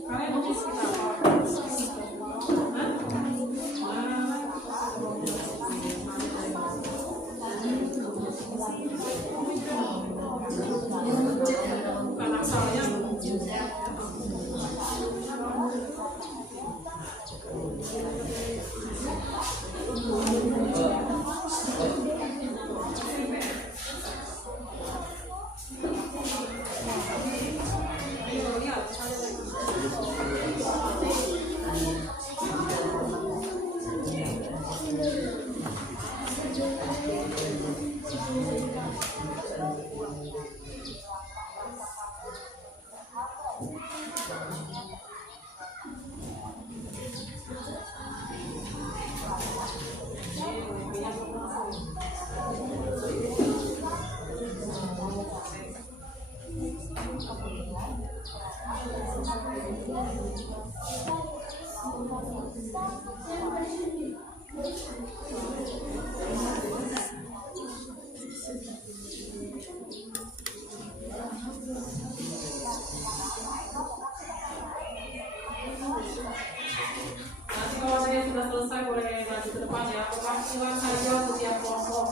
kalian mau cerita apa? Bukan asalnya. Nanti kalau saya sudah selesai boleh lanjut ke depan ya. Perwakilan saja untuk tiap kelompok.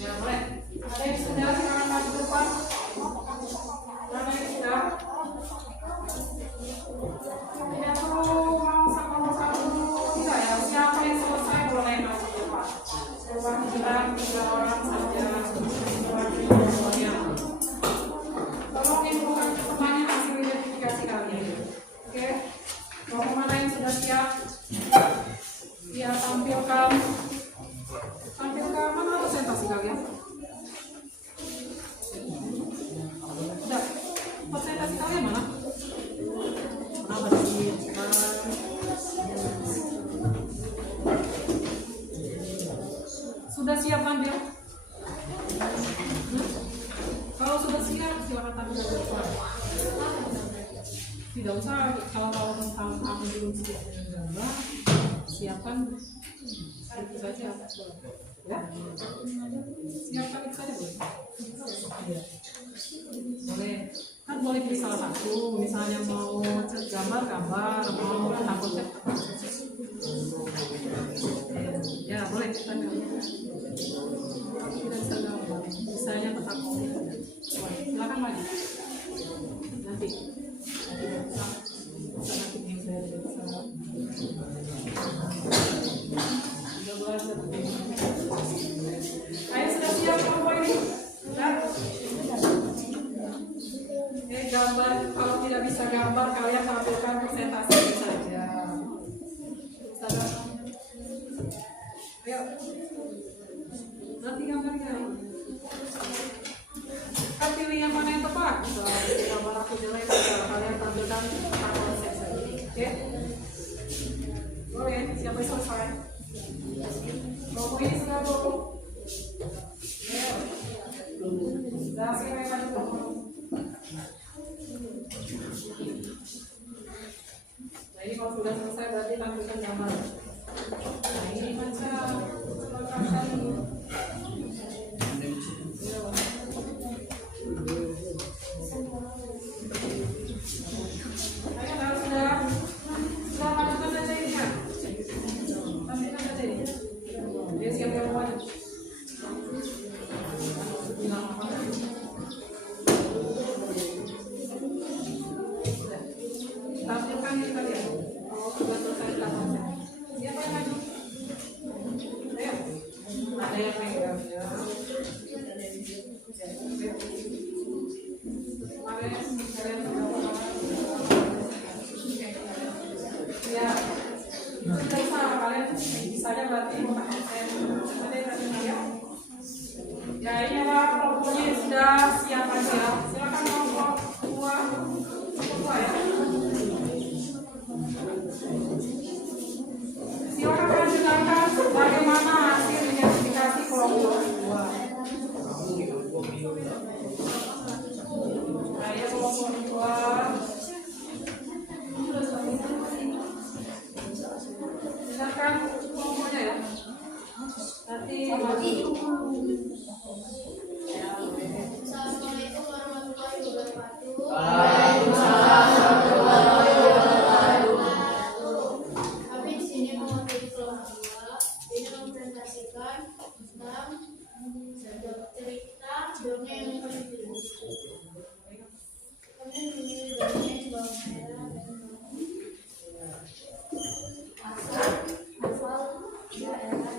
Ya, boleh. Ada yang sudah, silakan maju ke depan. Ada yang sudah? Ya, terus. sudah siap? Ya, tampilkan mana presentasi kalian? Udah, presentasi kalian mana? Mana sih? Sudah siap tampil? Kalau sudah siap, silakan tampil ke depan. Tidak usah kalau tentang kamu belum siap dengan gambar, siapkan itu saja, ya. Siapkan itu saja boleh. Boleh, kan boleh pilih salah satu. Misalnya mau cat gambar, mau takut cat. Ya boleh kita bisa gambar, misalnya tetap silakan maju nanti ayo sudah siap kelompok ini? Sudah? Gambar, kalau tidak bisa gambar kalian tampilkan presentasi saja. Ayo, nanti gambarnya. Kan pilih yang mana yang tepat. Gambar aku jelek, kalian tampilkan konsep saja. Oke? Boleh, siapa yang selesai? Kelompok ini sudah kelompok. Ayo. Sudah silakan kelompok. Nah ini kalau sudah selesai berarti tampilkan gambar. Nah ini macam kali. Ayo kalau sudah masukkan saja ini ya. Tampilkan saja ini. Dia siap yang mana? Bilang apa? Tampilkan ini kalian. Sudah selesai tampilkan. Siapa yang maju? Ayo. Ada yang pegang ya. Ya, itu tidak usah kalian bisa aja berarti ada ya. Ya ini adalah kelompoknya sudah siap aja. Silakan kelompok dua ya. Silakan menjelaskan bagaimana hasil identifikasi kelompok dua. Ayo kelompok dua. Silakan kelompoknya ya. Nanti Assalamualaikum warahmatullahi wabarakatuh. Waalaikumsalam warahmatullahi wabarakatuh. Kami di sini mewakili kelompok 2 ini mempresentasikan tentang cerita dongeng yang kami pilih. Kami memilih dongeng bawang merah dan asal daerah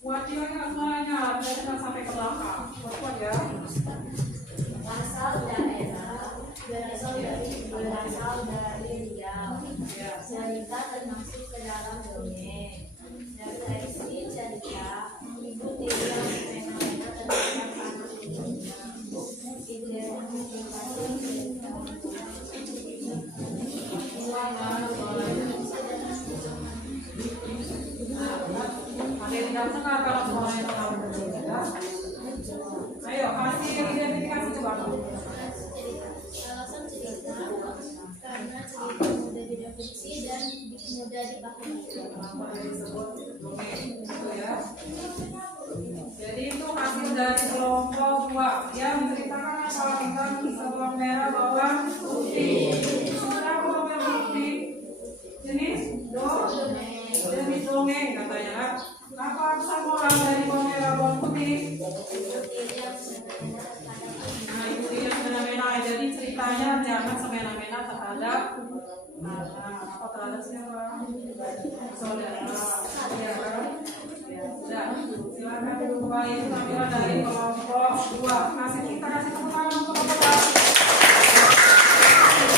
wakilnya semuanya dari sampai ke belakang. Kuat ya. asal daerah berasal dari Riau. Cerita termasuk ke dalam dongeng. Refleksi cerita mengikuti fenomena tentang anak dunia. Identifikasi cerita. Ada yang tidak dengar kalau semuanya tahu ya. Ayo kasih identifikasi coba. Alasan cerita karena cerita mudah didefinisi dan mudah dipahami. Apa yang disebut dongeng itu ya. Jadi itu hasil dari kelompok 2 yang menceritakan apa tentang kisah bawang merah bawang putih. Sudah bawang merah putih jenis jenis dongeng katanya. Apa pesan moral dari bawang merah bawang putih? Nah itu dia semena-mena. Jadi ceritanya jangan semena-mena terhadap apa terhadap siapa? Saudara. Ya kan? Ya sudah. Silakan dua itu tampilan dari kelompok 2. Kasih tepuk tangan untuk kelompok 2.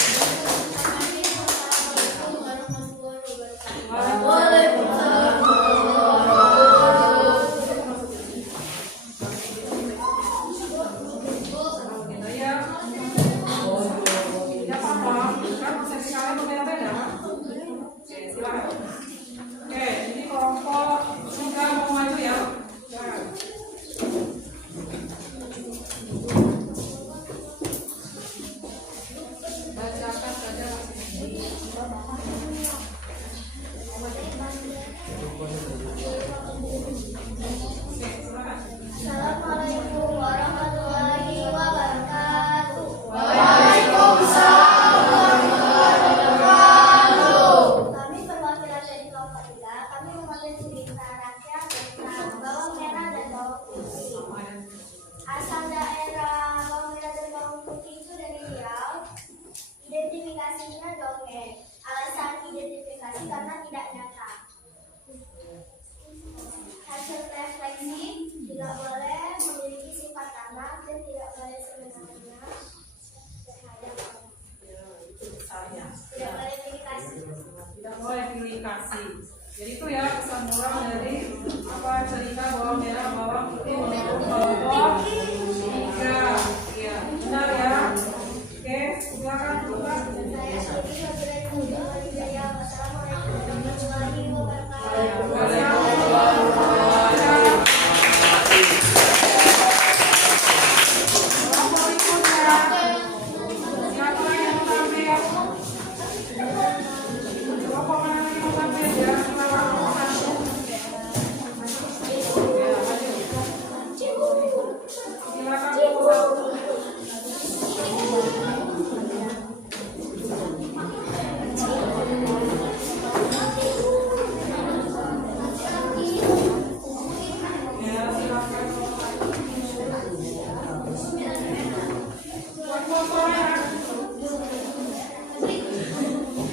refleksi karena tidak nyata. Hasil refleksi tidak boleh memiliki sifat tanah dan tidak boleh semena-mena terhadap orang. Itu besarnya. Tidak boleh pilih kasih. Tidak boleh pilih kasih. Jadi itu ya pesan moral dari apa cerita bawang merah bawang putih kelompok 3. Iya, benar ya. Oke, silakan buka. Saya Syuki Wabillahi Hidayah. Wassalamualaikum warahmatullahi wabarakatuh.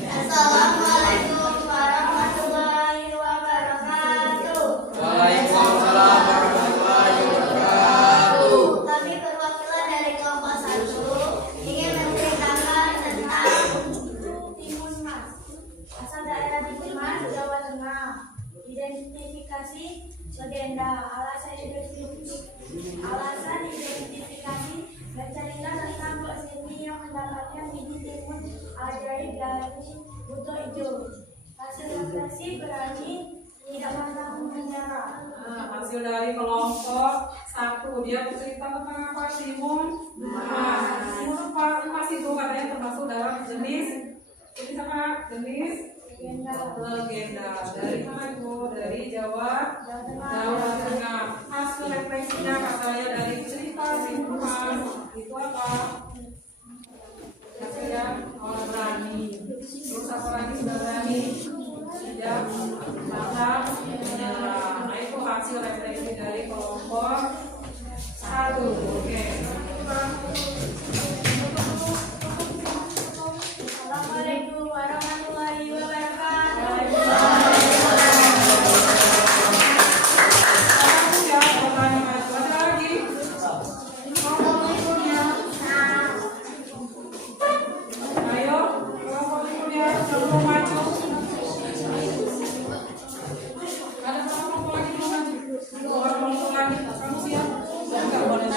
Assalamualaikum warahmatullahi wabarakatuh. Waalaikumsalam warahmatullahi wabarakatuh. Kami perwakilan dari kelompok 1 ingin menceritakan tentang Timun Mas. Asal daerah Timun Mas, Jawa Tengah. Identifikasi legenda. Alasan identifikasi bercerita tentang Mbok Sindi yang mendapatkan biji timun ajaib dari buto hijau. Hasil refleksi berani tidak pernah menyerah. Nah, hasil dari kelompok 1 dia bercerita tentang apa? Timun emas. Timun emas itu katanya termasuk dalam jenis apa? Jenis legenda. Dari mana itu? Dari Jawa Tengah. Hasil refleksinya katanya dari cerita timun emas itu apa? Ya, orang berani. Terus apa lagi sudah berani? Tidak pernah menyerah. Nah itu hasil refleksi dari kelompok 1. Oke. Assalamualaikum warahmatullahi wabarakatuh. Ya, pertanyaan maju. Ada lagi? Kelompok berikutnya. Ayo, kelompok berikutnya sebelum maju. Ada kelompok lagi belum maju? Dua kelompok lagi. Kamu siap? Enggak boleh.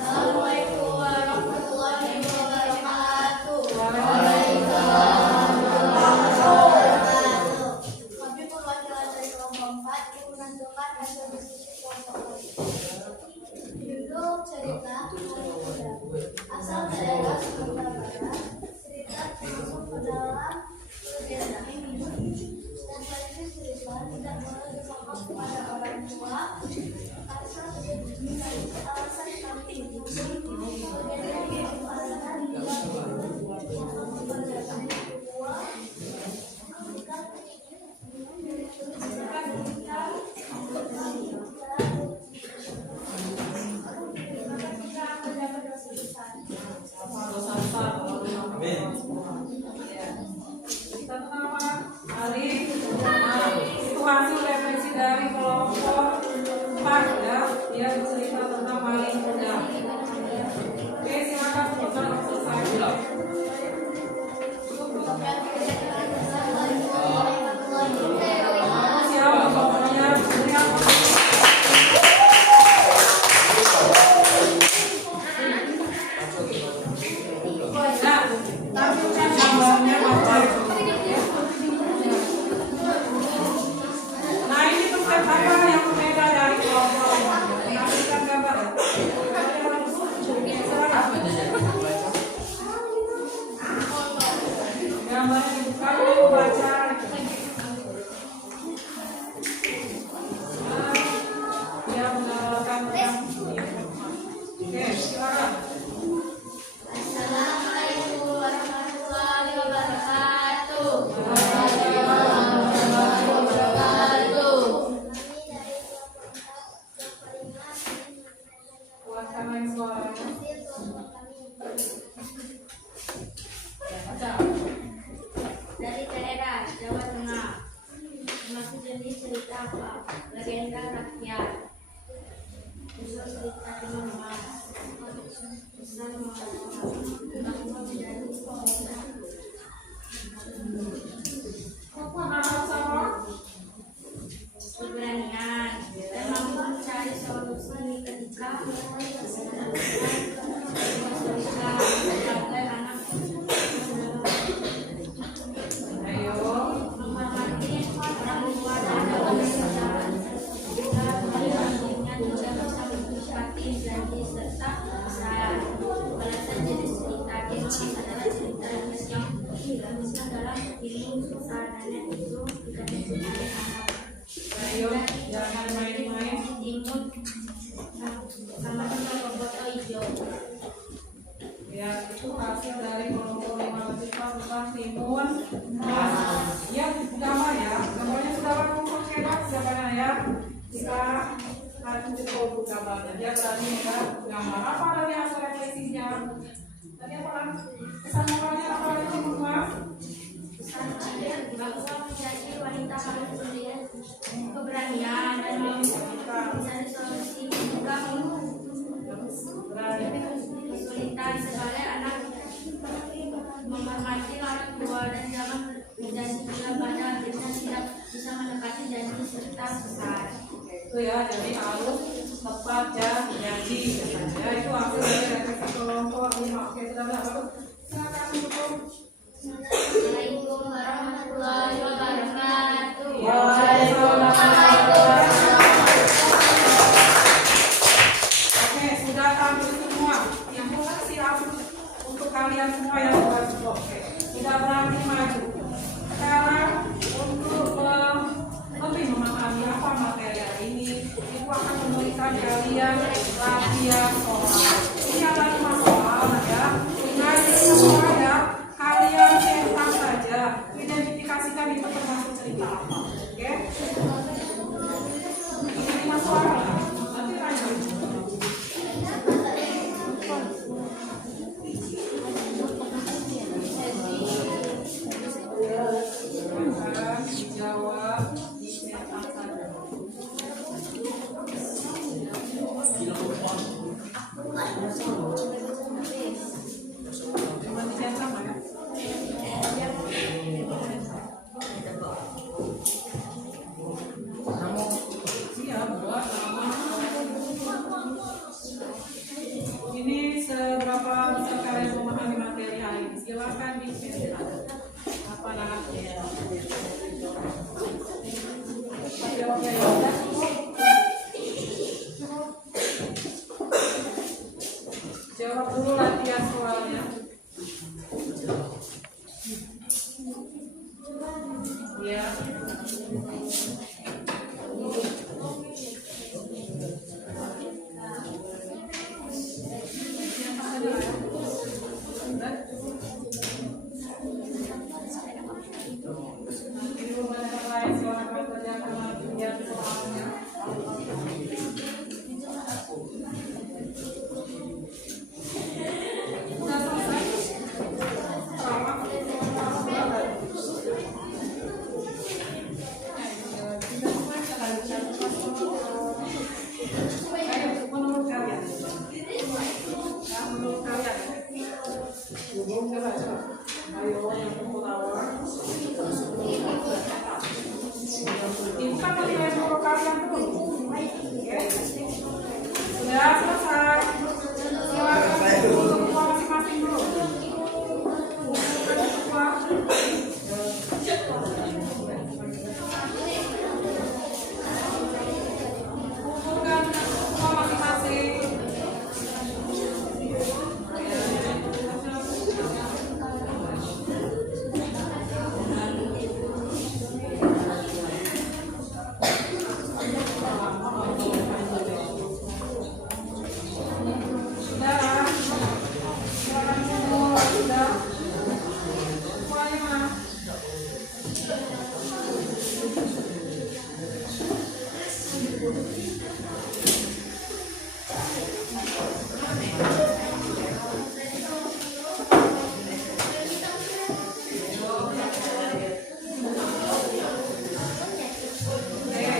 Assalamualaikum warahmatullahi wabarakatuh. Kami perwakilan dari kelompok 4 yang menentukan hasil diskusi kelompok 4. Judul cerita asal daerah Sumatera Barat. Cerita masuk ke dalam legenda ini dan sekaligus cerita tidak boleh dipakai kepada orang tua. Asal alasan kami legenda ini alasan Kita tentang apa? Ali. Nah, itu hasil refleksi dari kelompok 4 ya. Dia bercerita tentang maling kuda. Oke, silakan putar selesai. Siapa pokoknya? Nah, tampilkan gambarnya apa itu? Nah, ini tempat apa yang berbeda dari kelompok lain? Tampilkan gambar ya. Legenda rakyat. Usul cerita Timur. Pesan keberanian dan mampu mencari solusi ketika sebagai anak menghormati orang tua dan kebesaran juga pendampingnya juga bisa menepati janji serta pesan. Balasan jenis cerita adalah cerita yang tidak bisa dalam film susananya itu tidak dikenali anak. Ayo, jangan main-main. Timur sama-sama foto hijau. Ya, itu hasil dari kelompok 5 siswa tentang timun. Ya, gambar ya. Gambarnya sudah berkumpul cetak siapa ya? Kita akan cukup gambarnya. Dia berani ya gambar. Apa dari hasil refleksinya? Tadi apa kan? Kesan moralnya apa lagi semua? Bahwa menjadi wanita harus melihat keberanian dan mencari solusi ketika kesulitan sebagai anak, menghormati orang tua dan jangan berjanji bila pada akhirnya tidak bisa menepati janji serta pesan. Itu ya, jadi harus tepat janji. Ya, itu hasil dari refleksi kelompok 5. Oke, sudah berapa? Silakan tutup. Assalamualaikum warahmatullahi wabarakatuh. Oke, sudah tampil semua. Yang mulai siap untuk kalian semua yang wajib. Oke, sudah berani maju. Sekarang untuk lebih memahami apa materi hari ini, Ibu akan memberikan kalian latihan soal. Ini adalah 5 soal ya. Ingat semua ya. Kalian cetak saja, identifikasikan itu termasuk cerita apa. Oke? Ini 5 soal. Nanti lanjut. Akan dijawab, dicetak saja. Cuma dicetak ya. Siap buat nama. Ini seberapa bisa kalian memahami materi hari ini? Silakan dicetak. Apa namanya? Jawabnya ya. Jawab dulu latihan soalnya. Ya. Ini beberapa lain silakan kerjakan latihan soalnya. Sudah selesai? Menurut kalian? Menurut kalian? Coba. Ayo, yang pertama. Ini kan menilai menurut kalian dulu. Sudah selesai. Silakan dulu masing-masing dulu. Kumpulkan semua masing-masing. Oke,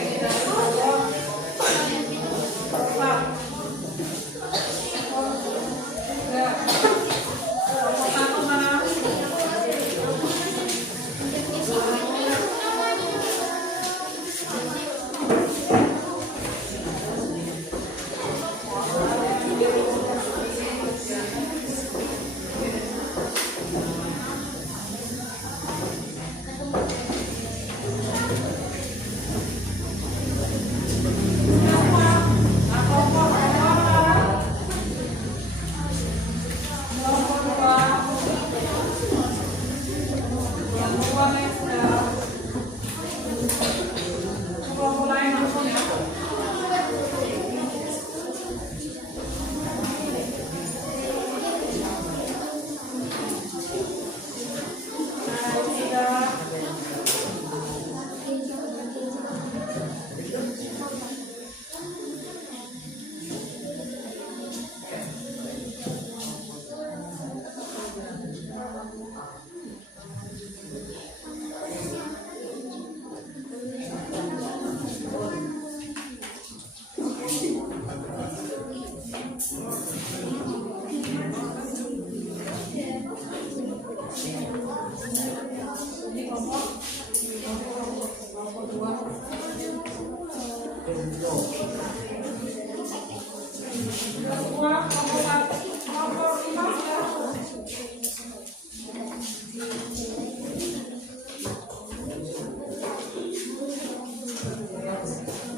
Semua kelompok 5 sudah.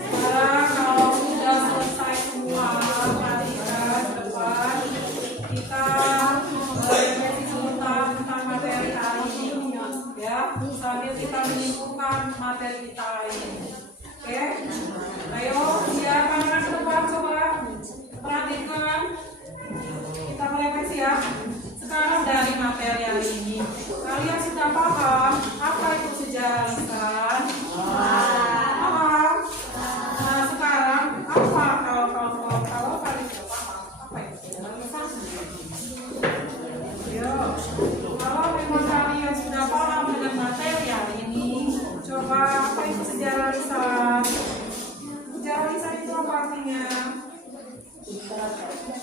Sekarang kalau sudah selesai semua mari ke depan kita revisi sebentar tentang materi hari ini ya, sambil kita menyimpulkan materi kita ini. Oke, ayo ya, pandangan ke depan coba perhatikan, kita merevisi ya. Sekarang dari materi hari ini kalian sudah paham apa itu sejarah lisan? Paham? Nah sekarang apa kalau kalian sudah paham apa itu sejarah lisan? Yo, kalau memang kalian sudah paham dengan materi hari ini, coba apa itu sejarah lisan? Sejarah lisan itu apa artinya?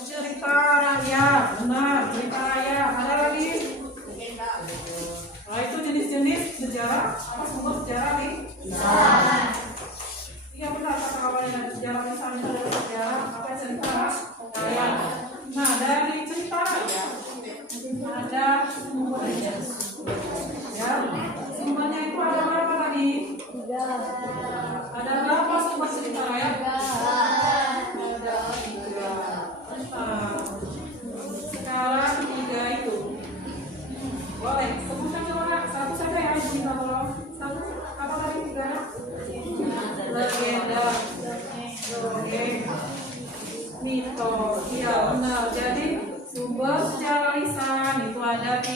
Cerita rakyat, benar, cerita rakyat. Ada lagi? Nah itu jenis-jenis sejarah, apa sumber sejarah nih? Iya benar, kata awalnya sejarah misalnya adalah sejarah apa cerita rakyat. Nah dari cerita rakyat ada sumbernya, ya. Sumbernya itu ada berapa tadi? 3. Ada berapa sumber cerita rakyat? Ada 3. Sekarang 3 itu boleh sebutkan coba satu saja ya, kita tolong. Satu apa tadi 3? Legenda, dongeng, mitos. Iya benar. Jadi sumber sejarah lisan itu ada 3.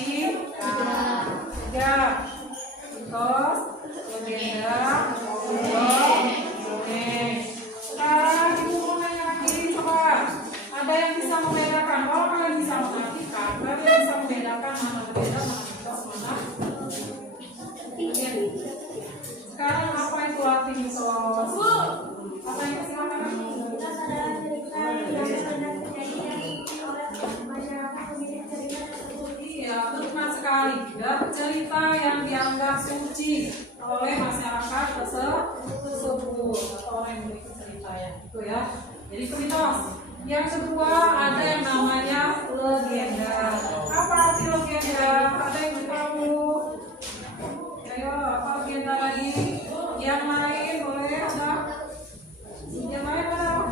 Mitos, legenda, dongeng. Sekarang ibu mau nanya lagi, coba ada yang bisa membedakan? Kalau kalian bisa mengartikan, kalian bisa membedakan mana legenda, mana mitos, mana dongeng. Sekarang apa itu arti mitos? Apa yang silakan? Mitos adalah cerita yang benar kejadian oleh masyarakat pemilik cerita tersebut. Iya, benar sekali. Ya, cerita yang dianggap suci oleh masyarakat tersebut atau orang yang memiliki cerita ya, itu ya. Jadi itu mitos. Yang kedua ada yang namanya legenda. Apa arti legenda? Ada yang tahu? Ayo, apa legenda lagi? Yang lain boleh ada? Yang lain ada?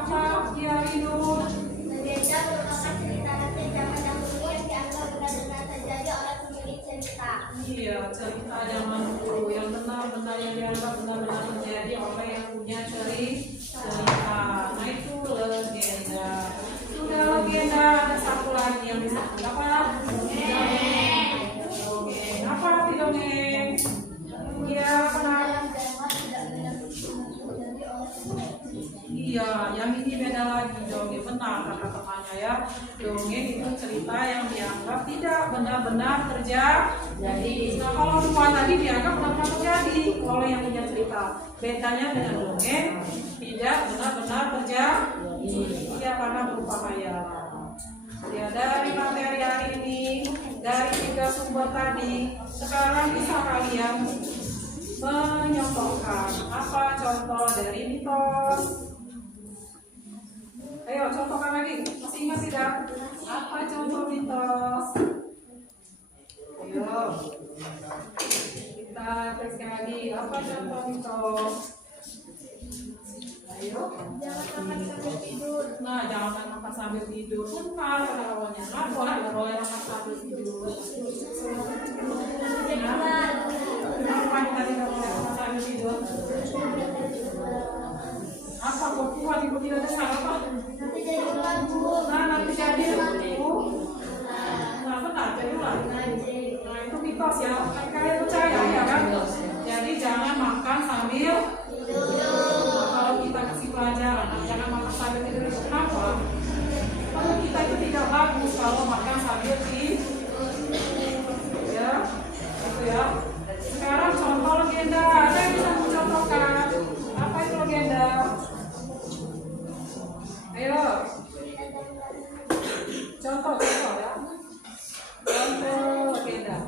Apa? Ya, Rindu. Legenda merupakan cerita dari zaman dahulu yang dianggap benar-benar terjadi oleh pemilik cerita. Iya, cerita zaman dulu yang benar-benar yang dianggap benar-benar terjadi oleh yang punya cerita. Nah itu legenda. Sudah legenda, ada satu lagi yang disebut apa? Dongeng. Apa arti dongeng? Iya, benar. Iya, yang ini beda lagi dongeng. Benar kata temannya ya. Dongeng itu cerita yang dianggap tidak benar-benar terjadi. Nah kalau dua tadi dianggap benar-benar terjadi oleh yang punya cerita. Bedanya dengan dongeng tidak benar-benar terjadi. Iya karena berupa khayal. Ya dari materi hari ini, dari 3 sumber tadi, sekarang bisa kalian menyontohkan apa contoh dari mitos. Ayo contohkan lagi, masih ingat tidak? Apa contoh mitos? Ayo kita teskan lagi, apa contoh mitos? Ayo. Jangan makan sambil tidur. Nah jangan makan sambil tidur. Benar pada awalnya. Kenapa nggak boleh makan sambil tidur? Kenapa kita tidak boleh makan sambil tidur? Apa kok kuat ibu tidak dengar apa? Nanti jadi ular bu. Nah nanti jadi ibu. Nah benar jadi ular. Nah itu mitos ya. Kalian percaya ya kan? Jadi jangan makan sambil tidur. Kalau kita kasih pelajaran, jangan makan sambil tidur. Kenapa? Kalau kita itu tidak bagus kalau makan sambil tidur. Ya, itu ya. Sekarang contoh legenda. Ada yang bisa mencontohkan? Apa itu legenda? Ayo. Contoh ya. Contoh legenda.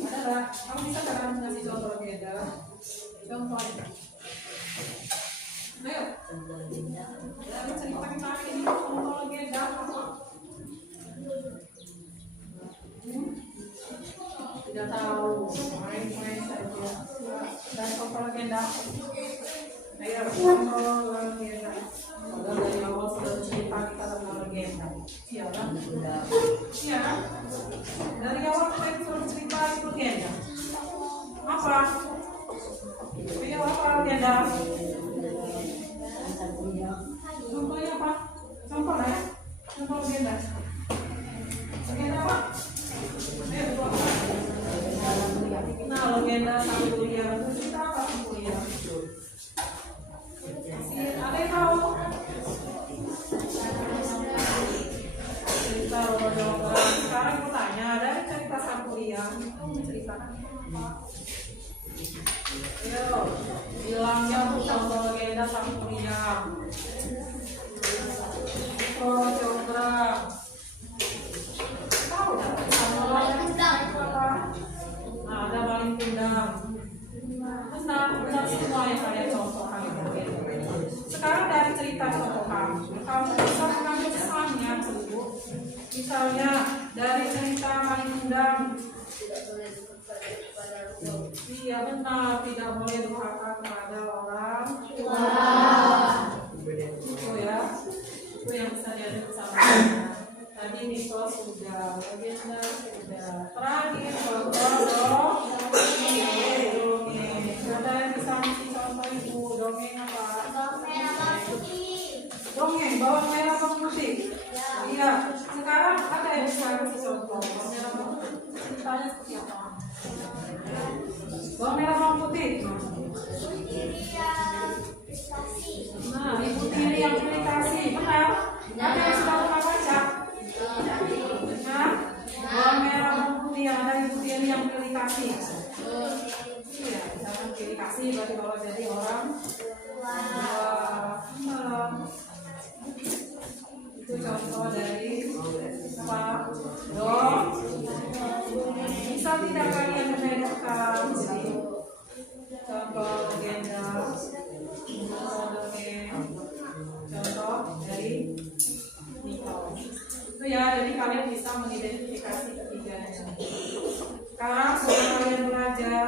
Ada nggak? Kamu bisa kan ngasih contoh legenda? Contohnya. Ayo. Dari cerita kita ini contoh legenda apa? Tidak tahu. Main-main saja. Dan contoh legenda. Ayo, contoh legenda. Padahal dari awal sudah cerita kita tentang legenda. Iya kan? Iya kan? Dari awal kita sudah cerita itu legenda. Apa? Ayo apa legenda? Contohnya apa? Contoh lah ya. Contoh legenda. Legenda apa? Ayo buat. Nah, legenda Sang Kuryang itu cerita apa Sang Kuryang? Ada yang tahu? Cerita Romo. Sekarang aku tanya, dari cerita Sang Kuryang itu menceritakan apa? Ayo, bilangnya untuk contoh legenda Sang Kuryang. Oh, Cokra. Tahu nggak? Sama itu apa? Nah, ada maling pindang. Benar semua yang kalian contohkan itu. Sekarang dari cerita contohkan, kamu bisa mengambil kesannya dulu. Misalnya dari cerita maling pindang. Iya benar, tidak boleh durhaka kepada orang tua. Itu ya, itu yang bisa diajak bersama. Tadi mitos sudah, legenda sudah. Terakhir dongeng. Ada yang bisa ngasih contoh ibu dongeng apa? Bawang merah bawang putih. Dongeng bawang merah bawang putih. Iya. Sekarang ada yang bisa ngasih contoh bawang merah bawang putih. Ceritanya seperti apa? Bawang merah bawang putih. Nah, ibu tiri yang pilih kasih, benar? Ada yang sudah pernah baca? Nah, bawang merah bawang putih yang ada ibu tiri yang pilih kasih. Iya, jangan pilih kasih berarti kalau jadi orang tua. Itu contoh dari apa? Bisa tidak kalian membedakan? Contoh legenda, contoh dongeng, contoh dari mitos. Itu ya, jadi kalian bisa mengidentifikasi ketiganya. Sekarang setelah kalian belajar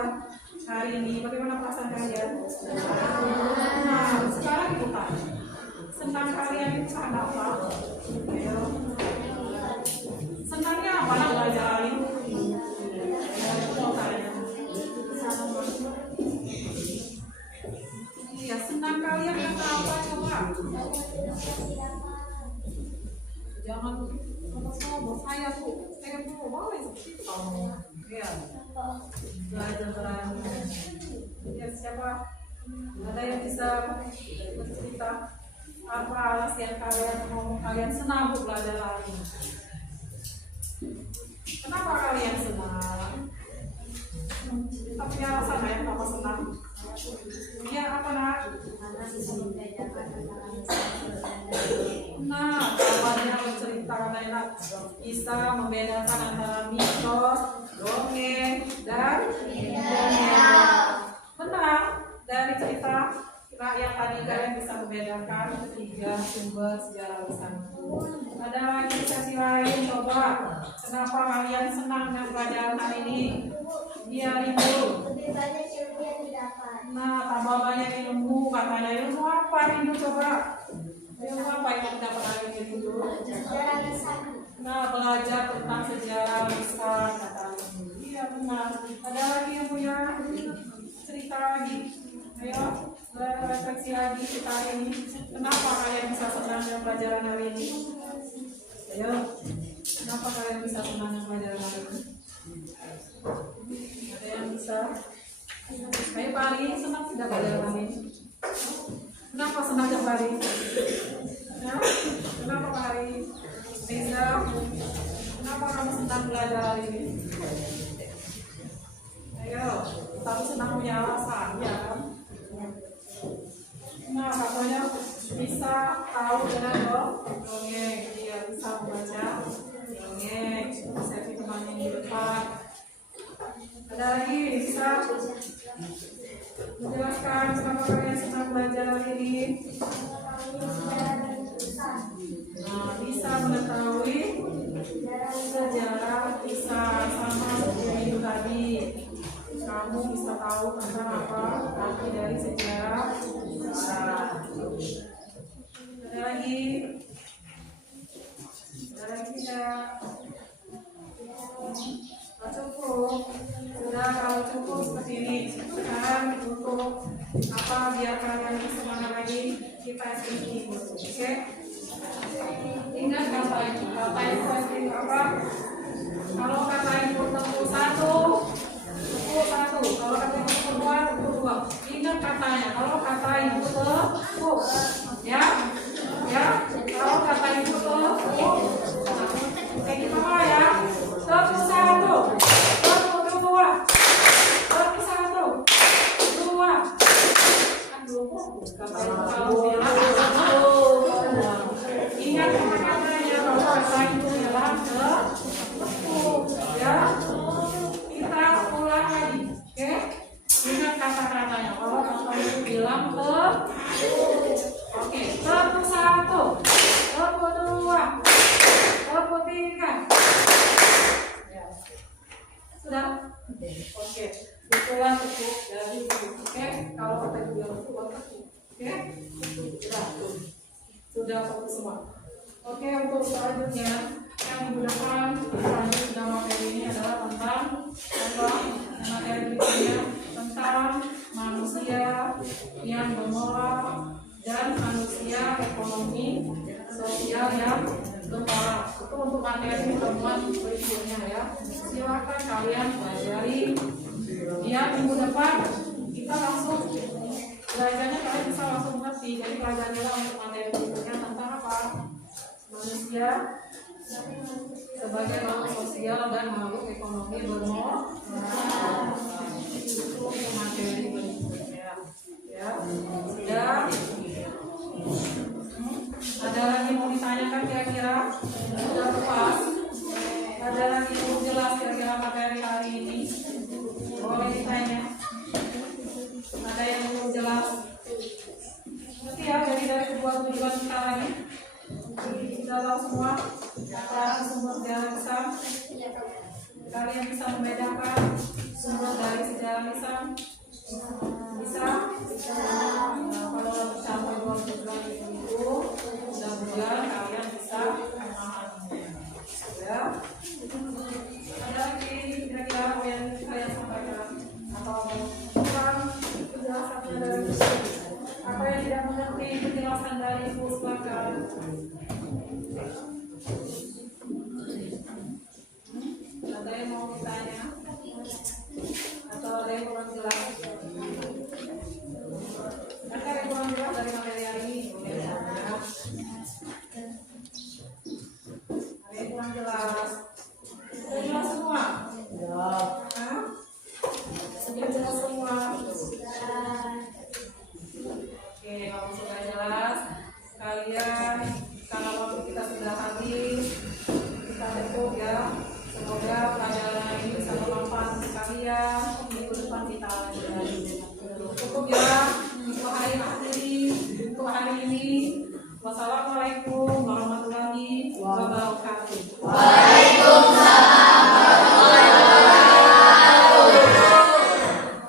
hari ini, bagaimana perasaan kalian? Nah, sekarang ibu tanya, senang kalian itu karena apa? Ayo. Senangnya apa nak belajar hari ini? Aku mau tanya. Iya, senang kalian karena apa coba? Jangan ngomong saya tuh boleh seperti itu kamu. Iya. Belajar berani. Ya siapa? Ada yang bisa bercerita apa alasan kalian ngomong kalian senang belajar hari ini? Kenapa kalian senang? Tapi alasan ya kenapa senang? Iya apa nak? Nah, kabarnya menceritakan enak bisa membedakan antara mitos, dongeng, dan benar dari cerita rakyat tadi kalian bisa membedakan ketiga sumber sejarah besar. Ada lagi sesi lain coba. Kenapa kalian senang dengan pelajaran hari ini? Biar Rindu. Lebih banyak ilmu yang didapat. Nah, tambah banyak ilmu katanya. Ilmu apa Rindu coba? Ilmu apa yang didapat hari ini Rindu? Sejarah lisan. Nah, belajar tentang sejarah lisan katanya. Iya benar. Ada lagi yang punya cerita lagi? Ayo, refleksi lagi kita hari ini. Kenapa kalian bisa senang dengan pelajaran hari ini? Ayo, kenapa kalian bisa senang dengan pelajaran hari ini? Ada yang bisa? Ayo Pak Ari, senang tidak pelajaran hari ini? Kenapa senang Pak Ari? Ya? Kenapa Pak Ari? Reza, kenapa kamu senang belajar hari ini? Ayo, tapi senang punya alasan, ya kan? Nah, katanya bisa tahu dengan dongeng, dia bisa membaca dongeng, bisa ditemani di depan. Ada lagi bisa menjelaskan kenapa kalian senang belajar hari ini? Nah, bisa mengetahui sejarah kisah sama seperti itu tadi. Kamu bisa tahu tentang apa arti dari sejarah kisah. Ada lagi? Ada lagi tidak? Cukup. Sudah, kalau cukup seperti ini. Sekarang untuk apa biar kalian lebih semangat lagi, kita SPI. Oke? Ingat kata itu. Kata itu SPI apa? Kalau kata itu tepuk satu. Kalau kata itu tepuk dua. Ingat katanya. Kalau kata itu tepuk, ya. Kalau kata itu tepuk, kayak gitu ya. Tepuk satu. Ingat kata-katanya kalau kata itu bilang tepuk, ya. Kita ulang lagi, oke? Ingat kata-katanya kalau kata itu bilang tepuk. Oke, tepuk satu, tepuk dua, tepuk tiga. Ya. Sudah? Oke. Itulah tepuk dari tepuk. Oke, kalau kata itu bilang tepuk, tepuk. Oke, sudah fokus semua. Oke, untuk selanjutnya yang menggunakan selanjutnya materi ini adalah tentang materi berikutnya tentang manusia yang bermoral dan manusia ekonomi sosial yang bermoral. Itu untuk materi pertemuan berikutnya ya. Silakan kalian pelajari. Ya, minggu depan kita langsung belajarnya kalian bisa langsung ngerti. Jadi pelajarannya untuk materi berikutnya tentang apa? Manusia sebagai makhluk sosial dan makhluk ekonomi bermoral. Itu untuk materi berikutnya. Ya, sudah. Ada lagi mau ditanyakan kira-kira? Sudah lepas? Ada lagi mau jelas kira-kira materi hari ini? Boleh ditanya. Ada yang belum jelas? Nanti ya dari kedua tujuan kita lagi. Sudah tahu semua apa sumber sejarah lisan? Kalian bisa membedakan sumber dari sejarah lisan? Bisa? Nah, kalau sampai dua tujuan itu mudah-mudahan kalian bisa memahaminya. Ya. Ada lagi kira-kira apa yang kalian sampaikan atau kurang penjelasannya dari apa yang tidak mengerti penjelasan dari ibu silakan. Ada yang mau ditanya atau ada yang kurang jelas? Ada yang kurang jelas dari materi hari ini? Ada yang kurang jelas? Sudah jelas semua? Ya. Sudah jelas semua? Oke, kalau sudah jelas, kalian karena waktu kita sudah habis, kita tutup ya. Semoga pelajaran ini bisa bermanfaat untuk kalian.